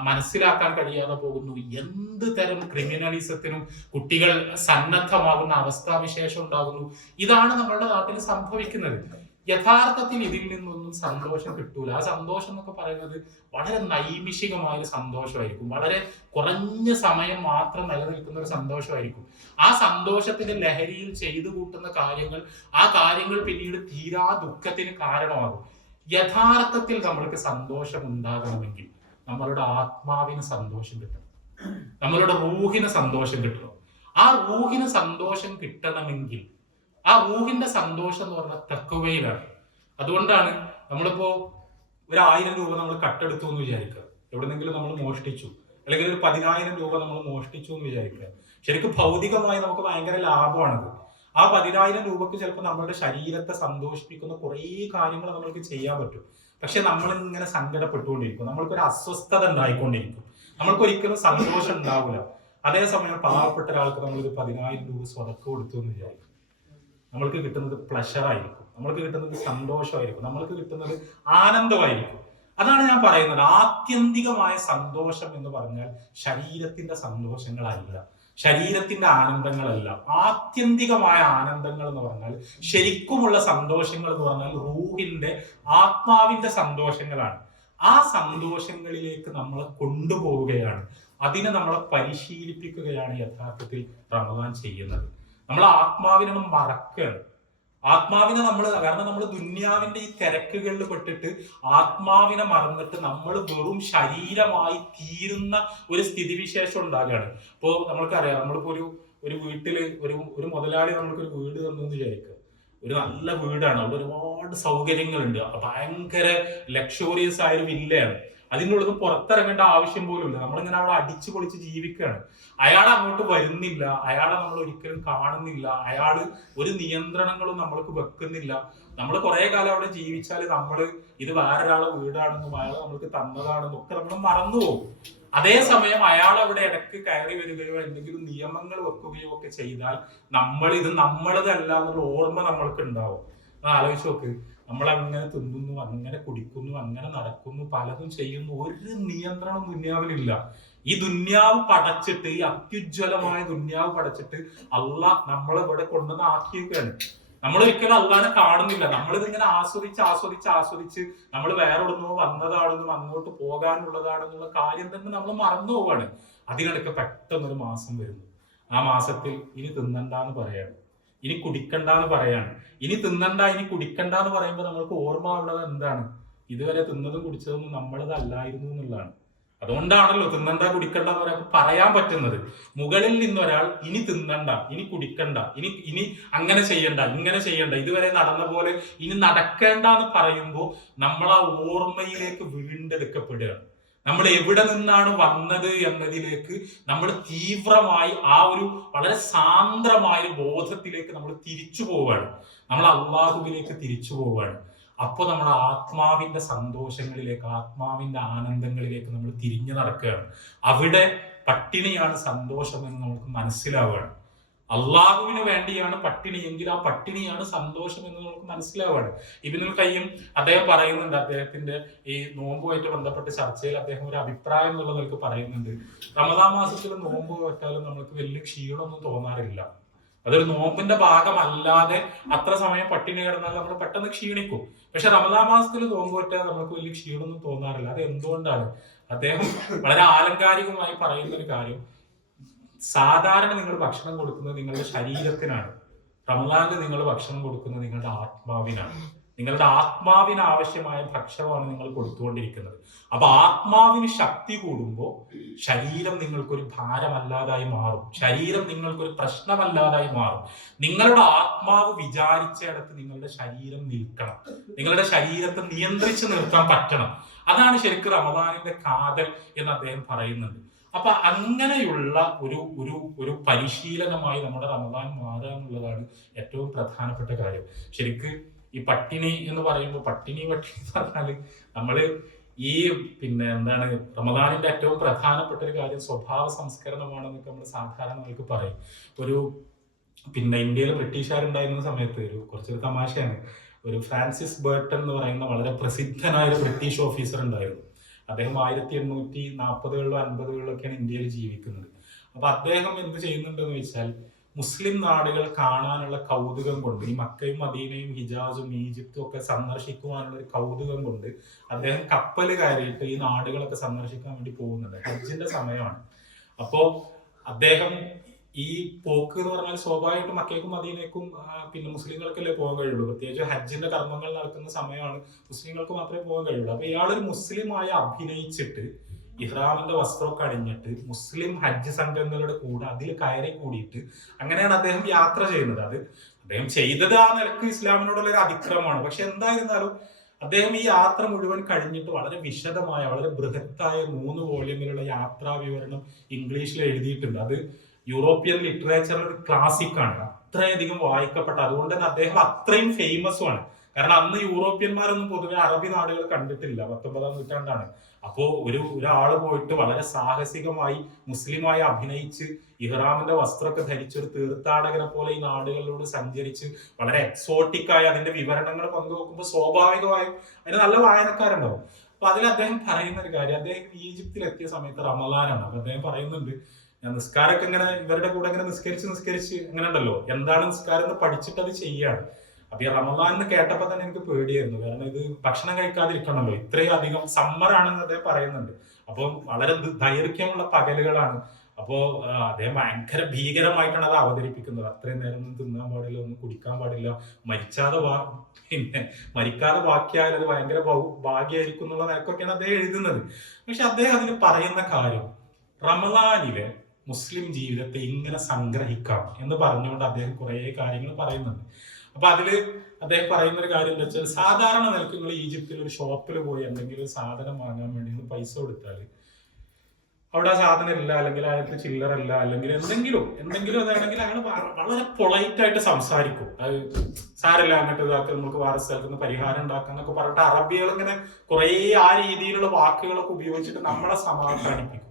മനസ്സിലാക്കാൻ കഴിയാതെ പോകുന്നു. എന്ത് തരം ക്രിമിനലിസത്തിനും കുട്ടികൾ സന്നദ്ധമാകുന്ന അവസ്ഥാവിശേഷം ഉണ്ടാകുന്നു. ഇതാണ് നമ്മളുടെ നാട്ടിൽ സംഭവിക്കുന്നത്. യഥാർത്ഥത്തിൽ ഇതിൽ നിന്നൊന്നും സന്തോഷം കിട്ടൂല. ആ സന്തോഷം എന്നൊക്കെ പറയുന്നത് വളരെ നൈമിഷികമായ ഒരു സന്തോഷമായിരിക്കും, വളരെ കുറഞ്ഞ സമയം മാത്രം നിലനിൽക്കുന്ന ഒരു സന്തോഷമായിരിക്കും. ആ സന്തോഷത്തിന്റെ ലഹരിയിൽ ചെയ്തു കൂട്ടുന്ന കാര്യങ്ങൾ, ആ കാര്യങ്ങൾ പിന്നീട് തീരാ ദുഃഖത്തിന് കാരണമാകും. യഥാർത്ഥത്തിൽ നമ്മൾക്ക് സന്തോഷം ഉണ്ടാകണമെങ്കിൽ നമ്മളുടെ ആത്മാവിന് സന്തോഷം കിട്ടണം, നമ്മളുടെ റൂഹിന് സന്തോഷം കിട്ടണം. ആ റൂഹിന് സന്തോഷം കിട്ടണമെങ്കിൽ ആ റൂഹിന്റെ സന്തോഷം എന്ന് പറഞ്ഞാൽ തഖ്വയിലാണ്. അതുകൊണ്ടാണ് നമ്മളിപ്പോ 1000 രൂപ നമ്മൾ കട്ടെടുത്തു എന്ന് വിചാരിക്കുക, എവിടെന്നെങ്കിലും നമ്മൾ മോഷ്ടിച്ചു, അല്ലെങ്കിൽ ഒരു 10,000 രൂപ നമ്മൾ മോഷ്ടിച്ചു എന്ന് വിചാരിക്കുക. ശരിക്കും ഭൗതികമായി നമുക്ക് ഭയങ്കര ലാഭമാണത്. ആ 10,000 രൂപക്ക് ചിലപ്പോൾ നമ്മുടെ ശരീരത്തെ സന്തോഷിപ്പിക്കുന്ന കുറേ കാര്യങ്ങൾ നമ്മൾക്ക് ചെയ്യാൻ പറ്റും. പക്ഷെ നമ്മൾ ഇങ്ങനെ സങ്കടപ്പെട്ടുകൊണ്ടിരിക്കും, നമ്മൾക്കൊരു അസ്വസ്ഥത ഉണ്ടായിക്കൊണ്ടിരിക്കും, നമ്മൾക്ക് ഒരിക്കലും സന്തോഷം ഉണ്ടാവില്ല. അതേസമയം പാവപ്പെട്ട ഒരാൾക്ക് നമ്മളൊരു 10,000 രൂപ സ്വതക്ക കൊടുത്തു എന്ന് വിചാരിക്കും, നമ്മൾക്ക് കിട്ടുന്നത് പ്ലഷറായിരിക്കും, നമ്മൾക്ക് കിട്ടുന്നത് സന്തോഷമായിരിക്കും, നമ്മൾക്ക് കിട്ടുന്നത് ആനന്ദമായിരിക്കും. അതാണ് ഞാൻ പറയുന്നത്, ആത്യന്തികമായ സന്തോഷം എന്ന് പറഞ്ഞാൽ ശരീരത്തിന്റെ സന്തോഷങ്ങളല്ല, ശരീരത്തിന്റെ ആനന്ദങ്ങളല്ല. ആത്യന്തികമായ ആനന്ദങ്ങൾ എന്ന് പറഞ്ഞാൽ, ശരിക്കുമുള്ള സന്തോഷങ്ങൾ എന്ന് പറഞ്ഞാൽ റൂഹിന്റെ, ആത്മാവിന്റെ സന്തോഷങ്ങളാണ്. ആ സന്തോഷങ്ങളിലേക്ക് നമ്മളെ കൊണ്ടുപോവുകയാണ്, അതിനെ നമ്മളെ പരിശീലിപ്പിക്കുകയാണ് യഥാർത്ഥത്തിൽ റമദാൻ ചെയ്യുന്നത്. നമ്മൾ ആത്മാവിനെ മറക്കുകയാണ്. ആത്മാവിനെ കാരണം നമ്മൾ ദുന്യാവിന്റെ ഈ തിരക്കുകളിൽ പെട്ടിട്ട് ആത്മാവിനെ മറന്നിട്ട് നമ്മൾ വെറും ശരീരമായി തീരുന്ന ഒരു സ്ഥിതിവിശേഷം ഉണ്ടാകുകയാണ്. ഇപ്പോ നമ്മൾക്കറിയാം, നമ്മളിപ്പോ ഒരു വീട്ടില് ഒരു മുതലാളി നമ്മൾക്കൊരു വീട് തന്നു എന്ന് വിചാരിക്കുക. ഒരു നല്ല വീടാണ്, അവിടെ ഒരുപാട് സൗകര്യങ്ങളുണ്ട്, ഭയങ്കര ലക്ഷറിയസ് ആയ ഒരു വില്ലയാണ്. അതിനുള്ളത് പുറത്തിറങ്ങേണ്ട ആവശ്യം പോലും ഇല്ല, നമ്മളിങ്ങനെ അവിടെ അടിച്ചു പൊളിച്ച് ജീവിക്കുകയാണ്. അയാൾ അങ്ങോട്ട് വരുന്നില്ല, അയാളെ നമ്മൾ ഒരിക്കലും കാണുന്നില്ല, അയാള് ഒരു നിയന്ത്രണങ്ങളും നമ്മൾക്ക് വെക്കുന്നില്ല. നമ്മൾ കുറെ കാലം അവിടെ ജീവിച്ചാൽ നമ്മൾ ഇത് വേറൊരാളെ വീടാണെന്നും അയാൾ നമ്മൾക്ക് തന്നതാണെന്നും ഒക്കെ നമ്മൾ മറന്നുപോകും. അതേസമയം അയാൾ അവിടെ ഇടയ്ക്ക് കയറി വരികയോ എന്തെങ്കിലും നിയമങ്ങൾ വെക്കുകയോ ഒക്കെ ചെയ്താൽ ഇത് നമ്മളതല്ല എന്നുള്ള ഓർമ്മ നമ്മൾക്ക് ഉണ്ടാവും. ആലോചിച്ച് നോക്ക്, നമ്മൾ അങ്ങനെ തിന്നുന്നു, അങ്ങനെ കുടിക്കുന്നു, അങ്ങനെ നടക്കുന്നു, പലതും ചെയ്യുന്നു, ഒരു നിയന്ത്രണം ദുന്യാവിലില്ല. ഈ ദുന്യാവ് പടച്ചിട്ട്, ഈ അത്യുജ്വലമായ ദുന്യാവ് പടച്ചിട്ട് അള്ളാഹ് നമ്മളെ ഇവിടെ കൊണ്ടുവന്ന് ആക്കിയിരിക്കുകയാണ്. നമ്മൾ ഒരിക്കലും അള്ളാനെ കാണുന്നില്ല. നമ്മളിതിങ്ങനെ ആസ്വദിച്ച് ആസ്വദിച്ച് ആസ്വദിച്ച് നമ്മൾ വേറെ എവിടുന്നോ വന്നതാണെന്നും അങ്ങോട്ട് പോകാനുള്ളതാണെന്നുള്ള കാര്യം തന്നെ നമ്മൾ മറന്നു പോവാണ്. അതിനിടയ്ക്ക് പെട്ടെന്നൊരു മാസം വരുന്നു. ആ മാസത്തിൽ ഇനി തിന്നണ്ടെന്ന് പറയാണ്, ഇനി കുടിക്കണ്ടെന്ന് പറയാണ്. ഇനി തിന്നണ്ട ഇനി കുടിക്കണ്ടെന്ന് പറയുമ്പോൾ നമ്മൾക്ക് ഓർമ്മ ഉള്ളത് എന്താണ്? ഇതുവരെ തിന്നതും കുടിച്ചതൊന്നും നമ്മളതല്ലായിരുന്നു എന്നുള്ളതാണ്. അതുകൊണ്ടാണല്ലോ തിന്നണ്ട കുടിക്കണ്ട എന്ന് പറയാൻ പറ്റുന്നത്. മുകളിൽ നിന്നൊരാൾ ഇനി തിന്നണ്ട ഇനി കുടിക്കണ്ട ഇനി ഇനി അങ്ങനെ ചെയ്യണ്ട ഇങ്ങനെ ചെയ്യണ്ട ഇതുവരെ നടന്ന പോലെ ഇനി നടക്കേണ്ട എന്ന് പറയുമ്പോൾ നമ്മൾ ആ ഓർമ്മയിലേക്ക് വീണ്ടെടുക്കപ്പെടുകയാണ്. നമ്മൾ എവിടെ നിന്നാണ് വന്നത് എന്നതിലേക്ക് നമ്മൾ തീവ്രമായി ആ ഒരു വളരെ സാന്ദ്രമായ ഒരു ബോധത്തിലേക്ക് നമ്മൾ തിരിച്ചു പോവുകയാണ്. നമ്മൾ അള്ളാഹുവിലേക്ക് തിരിച്ചു പോവുകയാണ്. അപ്പോൾ നമ്മുടെ ആത്മാവിന്റെ സന്തോഷങ്ങളിലേക്ക്, ആത്മാവിന്റെ ആനന്ദങ്ങളിലേക്ക് നമ്മൾ തിരിഞ്ഞു നടക്കുകയാണ്. അവിടെ പട്ടിണിയാണ് സന്തോഷം എന്ന് നമുക്ക് മനസ്സിലാവുകയാണ്. അള്ളാഹുവിന് വേണ്ടിയാണ് പട്ടിണി എങ്കിൽ ആ പട്ടിണിയാണ് സന്തോഷം എന്ന് നമുക്ക് മനസ്സിലാവുകയാണ്. ഇബ്നുൽ ഖയ്യിം അദ്ദേഹം പറയുന്നുണ്ട്, അദ്ദേഹത്തിന്റെ ഈ നോമ്പുമായിട്ട് ബന്ധപ്പെട്ട ചർച്ചയിൽ അദ്ദേഹം ഒരു അഭിപ്രായം എന്നുള്ള നിലക്ക് പറയുന്നുണ്ട്, റമദാൻ മാസത്തിൽ നോമ്പ് വെച്ചാലും നമ്മൾക്ക് വലിയ ക്ഷീണമൊന്നും തോന്നാറില്ല. അതൊരു നോമ്പിന്റെ ഭാഗമല്ലാതെ അത്ര സമയം പട്ടിണി കിടന്നാൽ നമ്മൾ പെട്ടെന്ന് ക്ഷീണിക്കും. പക്ഷെ റമദാൻ മാസത്തിൽ നോമ്പ് വെച്ചാൽ നമുക്ക് വലിയ ക്ഷീണമൊന്നും തോന്നാറില്ല. അത് എന്തുകൊണ്ടാണ്? അദ്ദേഹം വളരെ ആലങ്കാരികമായി പറയുന്ന ഒരു കാര്യം, സാധാരണ നിങ്ങൾ ഭക്ഷണം കൊടുക്കുന്നത് നിങ്ങളുടെ ശരീരത്തിനാണ്, റമദാനിൽ നിങ്ങൾ ഭക്ഷണം കൊടുക്കുന്നത് നിങ്ങളുടെ ആത്മാവിനാണ്. നിങ്ങളുടെ ആത്മാവിന് ആവശ്യമായ ഭക്ഷണമാണ് നിങ്ങൾ കൊടുത്തുകൊണ്ടിരിക്കുന്നത്. അപ്പൊ ആത്മാവിന് ശക്തി കൂടുമ്പോൾ ശരീരം നിങ്ങൾക്കൊരു ഭാരമല്ലാതായി മാറും, ശരീരം നിങ്ങൾക്കൊരു പ്രശ്നമല്ലാതായി മാറും. നിങ്ങളുടെ ആത്മാവ് വിചാരിച്ചിടത്ത് നിങ്ങളുടെ ശരീരം നിൽക്കണം, നിങ്ങളുടെ ശരീരത്തെ നിയന്ത്രിച്ച് നിർത്താൻ പറ്റണം. അതാണ് ശരിക്കും റമദാനിന്റെ കാതൽ എന്ന് അദ്ദേഹം പറയുന്നുണ്ട്. അപ്പൊ അങ്ങനെയുള്ള ഒരു ഒരു ഒരു പരിശീലനമായി നമ്മുടെ റമദാൻ മാറുക എന്നുള്ളതാണ് ഏറ്റവും പ്രധാനപ്പെട്ട കാര്യം. ശരിക്ക് ഈ പട്ടിണി എന്ന് പറയുമ്പോൾ പട്ടിണി പറഞ്ഞാല് നമ്മള് ഈ എന്താണ് റമദാനിന്റെ ഏറ്റവും പ്രധാനപ്പെട്ട ഒരു കാര്യം സ്വഭാവ സംസ്കരണമാണെന്നൊക്കെ നമ്മൾ സാധാരണ നമുക്ക് പറയും. ഒരു ഇന്ത്യയിൽ ബ്രിട്ടീഷുകാരുണ്ടായിരുന്ന സമയത്ത് കുറച്ചൊരു തമാശയാണ്. ഒരു ഫ്രാൻസിസ് ബേർട്ടൺ എന്ന് പറയുന്ന വളരെ പ്രസിദ്ധനായ ഒരു ബ്രിട്ടീഷ് ഓഫീസർ ഉണ്ടായിരുന്നു. അദ്ദേഹം 1840 50 ഇന്ത്യയിൽ ജീവിക്കുന്നത്. അപ്പൊ അദ്ദേഹം എന്ത് ചെയ്യുന്നുണ്ടെന്ന് വെച്ചാൽ, മുസ്ലിം നാടുകൾ കാണാനുള്ള കൗതുകം കൊണ്ട്, ഈ മക്കയും മദീനയും ഹിജാസും ഈജിപ്തും ഒക്കെ സന്ദർശിക്കുവാനുള്ള ഒരു കൗതുകം കൊണ്ട് അദ്ദേഹം കപ്പൽ കയറിയിട്ട് ഈ നാടുകളൊക്കെ സന്ദർശിക്കാൻ വേണ്ടി പോകുന്നുണ്ട്. ഹജ്ജിന്റെ സമയമാണ്. അപ്പോ അദ്ദേഹം ഈ പോക്ക് എന്ന് പറഞ്ഞാൽ സ്വാഭാവികമായിട്ടും മക്കയ്ക്കും മദീനയ്ക്കും മുസ്ലിങ്ങൾക്കല്ലേ പോകാൻ കഴിയുള്ളൂ. പ്രത്യേകിച്ച് ഹജ്ജിന്റെ കർമ്മങ്ങൾ നടക്കുന്ന സമയമാണ്, മുസ്ലിങ്ങൾക്ക് മാത്രമേ പോകാൻ കഴിയുള്ളൂ. അപ്പൊ ഇയാളൊരു മുസ്ലിമായി അഭിനയിച്ചിട്ട് ഇഹ്റാമിന്റെ വസ്ത്രമൊക്കെ അണിഞ്ഞിട്ട് മുസ്ലിം ഹജ്ജ് സംഘങ്ങളുടെ കൂടെ അതിൽ കയറി കൂടിയിട്ട് അങ്ങനെയാണ് അദ്ദേഹം യാത്ര ചെയ്യുന്നത്. അത് അദ്ദേഹം ചെയ്തത് ആ നിലക്ക് ഇസ്ലാമിനോടുള്ള ഒരു അതിക്രമമാണ്. പക്ഷെ എന്തായിരുന്നാലും അദ്ദേഹം ഈ യാത്ര മുഴുവൻ കഴിഞ്ഞിട്ട് വളരെ വിശദമായ, വളരെ ബൃഹത്തായ 3 വോള്യങ്ങളുള്ള യാത്രാ വിവരണം ഇംഗ്ലീഷിൽ എഴുതിയിട്ടുണ്ട്. അത് യൂറോപ്യൻ ലിറ്ററേച്ചറിൽ ഒരു ക്ലാസിക്കാണ്, അത്രയധികം വായിക്കപ്പെട്ട. അതുകൊണ്ട് തന്നെ അദ്ദേഹം അത്രയും ഫേമസുമാണ്. കാരണം അന്ന് യൂറോപ്യന്മാരൊന്നും പൊതുവെ അറബി നാടുകൾ കണ്ടിട്ടില്ല, 19-ാം നൂറ്റാണ്ടാണ്. അപ്പോ ഒരാള് പോയിട്ട് വളരെ സാഹസികമായി മുസ്ലിമായി അഭിനയിച്ച് ഇഹ്റാമിന്റെ വസ്ത്രമൊക്കെ ധരിച്ചൊരു തീർത്ഥാടകനെ പോലെ ഈ നാടുകളിലൂടെ സഞ്ചരിച്ച് വളരെ എക്സോട്ടിക്കായി അതിന്റെ വിവരണങ്ങൾ പങ്കുവെക്കുമ്പോൾ സ്വാഭാവികമായും അതിന് നല്ല വായനക്കാരുണ്ടാവും. അപ്പൊ അതിൽ അദ്ദേഹം പറയുന്ന ഒരു കാര്യം, അദ്ദേഹം ഈജിപ്തിൽ എത്തിയ സമയത്ത് റമദാനാണ്. അപ്പൊ അദ്ദേഹം പറയുന്നുണ്ട്, ഞാൻ നിസ്കാരമൊക്കെ ഇങ്ങനെ ഇവരുടെ കൂടെ ഇങ്ങനെ നിസ്കരിച്ച് അങ്ങനെ ഉണ്ടല്ലോ, എന്താണ് നിസ്കാരം എന്ന് പഠിച്ചിട്ട് അത് ചെയ്യാണ്. അപ്പൊ ഈ റമദാൻ എന്ന് കേട്ടപ്പോ തന്നെ എനിക്ക് പേടിയായിരുന്നു. കാരണം ഇത് ഭക്ഷണം കഴിക്കാതിരിക്കണമല്ലോ, ഇത്രയും അധികം സമ്മറാണെന്ന് അദ്ദേഹം പറയുന്നുണ്ട്. അപ്പം വളരെ ദൈർഘ്യമുള്ള പകലുകളാണ്. അപ്പോ അദ്ദേഹം ഭയങ്കര ഭീകരമായിട്ടാണ് അത് അവതരിപ്പിക്കുന്നത്. അത്രയും നേരം ഒന്നും തിന്നാൻ പാടില്ല, ഒന്നും കുടിക്കാൻ പാടില്ല, മരിക്കാതെ ബാക്കിയായാൽ അത് ഭയങ്കര ഭാഗ്യമായിരിക്കും എന്നുള്ള നിലക്കൊക്കെയാണ് അദ്ദേഹം എഴുതുന്നത്. പക്ഷെ അദ്ദേഹം അതിന് പറയുന്ന കാര്യം, റമദാനിലെ മുസ്ലിം ജീവിതത്തെ ഇങ്ങനെ സംഗ്രഹിക്കാം എന്ന് പറഞ്ഞുകൊണ്ട് അദ്ദേഹം കുറെ കാര്യങ്ങൾ പറയുന്നുണ്ട്. അപ്പൊ അതില് അദ്ദേഹം പറയുന്ന ഒരു കാര്യം എന്താ വെച്ചാൽ, സാധാരണ നിലക്ക് നിങ്ങൾ ഈജിപ്തിൽ ഒരു ഷോപ്പിൽ പോയി എന്തെങ്കിലും ഒരു സാധനം വാങ്ങാൻ വേണ്ടി പൈസ കൊടുത്താൽ അവിടെ ആ സാധനം ഇല്ല, അല്ലെങ്കിൽ അയാൾക്ക് ചില്ലറല്ല, അല്ലെങ്കിൽ എന്തെങ്കിലും അതാണെങ്കിൽ അയാൾ വളരെ പൊളൈറ്റ് ആയിട്ട് സംസാരിക്കും. അത് സാരല്ല, അങ്ങോട്ട് ഇതാക്കി നമുക്ക് വേറെ സ്ഥലത്ത് നിന്ന് പരിഹാരം ഉണ്ടാക്കാന്നൊക്കെ പറഞ്ഞിട്ട് അറബികൾ ഇങ്ങനെ കുറെ ആ രീതിയിലുള്ള വാക്കുകളൊക്കെ ഉപയോഗിച്ചിട്ട് നമ്മളെ സമാധാനിപ്പിക്കും.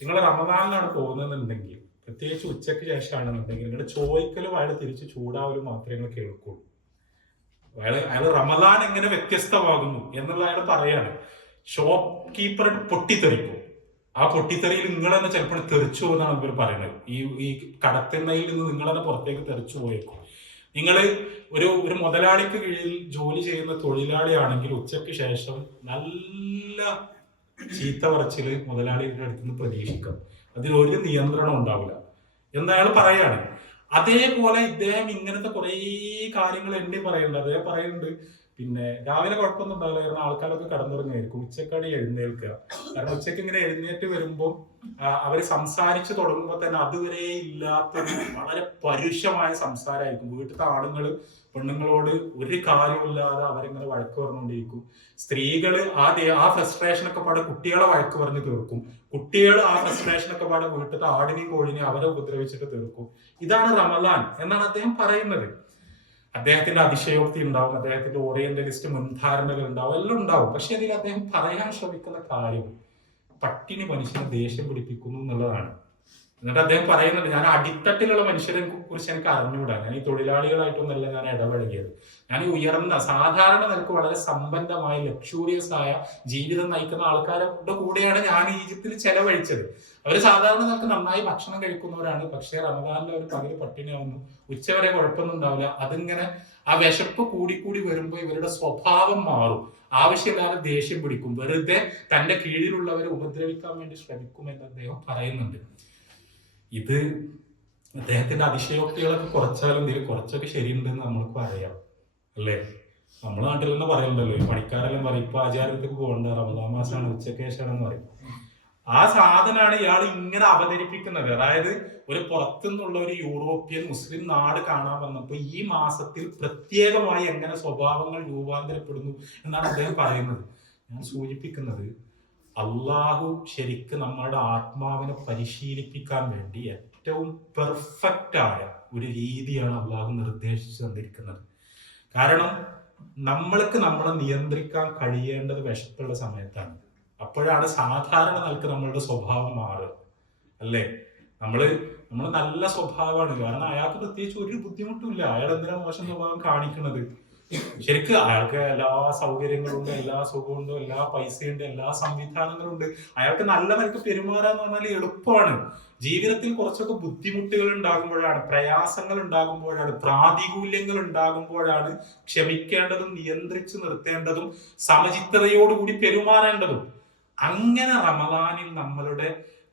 നിങ്ങൾ റമദാനിലാണ് പോകുന്നതെന്നുണ്ടെങ്കിൽ, പ്രത്യേകിച്ച് ഉച്ചയ്ക്ക് ശേഷമാണെന്നുണ്ടെങ്കിൽ, നിങ്ങളുടെ ചോദിക്കലും അയാൾ തിരിച്ച് ചൂടാവലും മാത്രമേ നിങ്ങൾ കേൾക്കുള്ളൂ. അയാൾ റമദാൻ എങ്ങനെ വ്യത്യസ്തമാകുന്നു എന്നുള്ള അയാൾ പറയാണ്. ഷോപ്പ് കീപ്പർ പൊട്ടിത്തെറിക്കും. ആ പൊട്ടിത്തെറിയിൽ നിങ്ങൾ തന്നെ ചിലപ്പോൾ തെറിച്ചു പോകുന്നതാണ് ഇവർ പറയുന്നത്. ഈ കടത്തിണ്ണയിൽ നിന്ന് നിങ്ങൾ തന്നെ പുറത്തേക്ക് തെറിച്ചു പോയേക്കും. നിങ്ങൾ ഒരു ഒരു മുതലാളിക്ക് കീഴിൽ ജോലി ചെയ്യുന്ന തൊഴിലാളിയാണെങ്കിൽ ഉച്ചയ്ക്ക് ശേഷം നല്ല ചീത്ത പറച്ചില് മുതലാളിയുടെ അടുത്ത് നിന്ന് പ്രതീക്ഷിക്കാം. അതിലൊരു നിയന്ത്രണം ഉണ്ടാവില്ല എന്ന് അയാൾ പറയാണ്. അതേപോലെ ഇദ്ദേഹം ഇങ്ങനത്തെ കുറേ കാര്യങ്ങൾ എണ്ണി പറയുന്നുണ്ട്. അദ്ദേഹം പറയുന്നുണ്ട് പിന്നെ രാവിലെ കുഴപ്പമൊന്നും ഉണ്ടാവില്ല, കാരണം ആൾക്കാരൊക്കെ കടന്നുറങ്ങായിരിക്കും. ഉച്ചക്കാണ് എഴുന്നേൽക്കുക. കാരണം ഉച്ചക്ക് ഇങ്ങനെ എഴുന്നേറ്റ് വരുമ്പോൾ അവര് സംസാരിച്ചു തുടങ്ങുമ്പോൾ തന്നെ അതുവരെ ഇല്ലാത്തൊരു വളരെ പരുഷമായ സംസാരമായിരിക്കും. വീട്ടിലത്തെ ആളുകൾ പെണ്ണുങ്ങളോട് ഒരു കാര്യമില്ലാതെ അവരിങ്ങനെ വഴക്ക് പറഞ്ഞുകൊണ്ടിരിക്കും. സ്ത്രീകള് ആ ഫ്രസ്ട്രേഷനൊക്കെ പാടെ കുട്ടികളെ വഴക്ക് പറഞ്ഞ് തീർക്കും. കുട്ടികൾ ആ ഫ്രസ്ട്രേഷനൊക്കെ പാടെ വീട്ടിലത്തെ ആടിനെയും കോഴിനെയും അവരെ ഉപദ്രവിച്ചിട്ട് തീർക്കും. ഇതാണ് റമദാൻ എന്നാണ് അദ്ദേഹം പറയുന്നത്. അദ്ദേഹത്തിന്റെ അതിശയോക്തി ഉണ്ടാവും, അദ്ദേഹത്തിന്റെ ഓറിയന്റലിസ്റ്റ് മുൻധാരണകൾ ഉണ്ടാവും, എല്ലാം ഉണ്ടാവും. പക്ഷെ അതിൽ അദ്ദേഹം പറയാൻ ശ്രമിക്കുന്ന കാര്യം പട്ടിണി മനുഷ്യനെ ദേഷ്യം പിടിപ്പിക്കുന്നു എന്നുള്ളതാണ്. എന്നിട്ട് അദ്ദേഹം പറയുന്നുണ്ട്, ഞാൻ അടിത്തട്ടിലുള്ള മനുഷ്യരെ കുറിച്ച് എനിക്ക് അറിഞ്ഞുകൂടാ, ഞാൻ ഈ തൊഴിലാളികളായിട്ടൊന്നല്ല ഞാൻ ഇടപഴകിയത്, ഞാൻ ഈ ഉയർന്ന സാധാരണ നിലക്ക് വളരെ സമ്പന്നമായ ലക്ഷൂറിയസ് ആയ ജീവിതം നയിക്കുന്ന ആൾക്കാരുടെ കൂടെയാണ് ഞാൻ ഈജിപ്തിൽ ചെലവഴിച്ചത്. അവർ സാധാരണ നിലക്ക് നന്നായി ഭക്ഷണം കഴിക്കുന്നവരാണ്. പക്ഷേ റമദാനിൽ അവർ പകല് പട്ടിണിയാവുന്നു, ഉച്ചവരെ കുഴപ്പമൊന്നും ഉണ്ടാവില്ല. അതിങ്ങനെ ആ വിശപ്പ് കൂടിക്കൂടി വരുമ്പോൾ ഇവരുടെ സ്വഭാവം മാറും. ആവശ്യമില്ലാതെ ദേഷ്യം പിടിക്കും, വെറുതെ തന്റെ കീഴിലുള്ളവരെ ഉപദ്രവിക്കാൻ വേണ്ടി ശ്രമിക്കുമെന്ന് അദ്ദേഹം പറയുന്നുണ്ട്. ഇത് അദ്ദേഹത്തിന്റെ അതിശയോക്തികളൊക്കെ കുറച്ചാലും ഇതിൽ കുറച്ചൊക്കെ ശരിയുണ്ടെന്ന് നമ്മൾക്ക് അറിയാം, അല്ലേ? നമ്മളെ നാട്ടിൽ തന്നെ പറയുന്നുണ്ടല്ലോ, ഈ പണിക്കാരെല്ലാം പറയും ഇപ്പൊ ആചാരത്തേക്ക് പോകണ്ട, റമദാൻ മാസമാണ്, ഉച്ചക്കേശാണെന്ന് പറയും. ആ സാധനമാണ് ഇയാൾ ഇങ്ങനെ അവതരിപ്പിക്കുന്നത്. അതായത് ഒരു പുറത്തുനിന്നുള്ള ഒരു യൂറോപ്യൻ മുസ്ലിം നാട് കാണാൻ വന്നപ്പോൾ ഈ മാസത്തിൽ പ്രത്യേകമായി എങ്ങനെ സ്വഭാവങ്ങൾ രൂപാന്തരപ്പെടുന്നു എന്നാണ് അദ്ദേഹം പറയുന്നത്. ഞാൻ സൂചിപ്പിക്കുന്നത്, അള്ളാഹു ശരിക്ക് നമ്മളുടെ ആത്മാവിനെ പരിശീലിപ്പിക്കാൻ വേണ്ടി ഏറ്റവും പെർഫെക്റ്റ് ആയ ഒരു രീതിയാണ് അള്ളാഹു നിർദ്ദേശിച്ചു തന്നിരിക്കുന്നത്. കാരണം നമ്മൾക്ക് നമ്മളെ നിയന്ത്രിക്കാൻ കഴിയേണ്ടത് വിശപ്പുള്ള സമയത്താണ്. അപ്പോഴാണ് സാധാരണ നിലക്ക് നമ്മളുടെ സ്വഭാവം മാറുക, അല്ലേ? നമ്മൾ നല്ല സ്വഭാവമാണ്, കാരണം അയാൾക്ക് പ്രത്യേകിച്ച് ഒരു ബുദ്ധിമുട്ടില്ല. അയാൾ എന്തിനാ മോശം സ്വഭാവം കാണിക്കുന്നത്? ശരിക്കും അയാൾക്ക് എല്ലാ സൗകര്യങ്ങളുണ്ട്, എല്ലാ സുഖമുണ്ട്, എല്ലാ പൈസയുണ്ട്, എല്ലാ സംവിധാനങ്ങളും ഉണ്ട്. അയാൾക്ക് നല്ല നിലക്ക് പെരുമാറാന്ന് പറഞ്ഞാൽ എളുപ്പമാണ്. ജീവിതത്തിൽ കുറച്ചൊക്കെ ബുദ്ധിമുട്ടുകൾ ഉണ്ടാകുമ്പോഴാണ്, പ്രയാസങ്ങൾ ഉണ്ടാകുമ്പോഴാണ്, പ്രാതികൂല്യങ്ങൾ ഉണ്ടാകുമ്പോഴാണ് ക്ഷമിക്കേണ്ടതും നിയന്ത്രിച്ചു നിർത്തേണ്ടതും സമചിത്തതയോടുകൂടി പെരുമാറേണ്ടതും. അങ്ങനെ റമദാനിൽ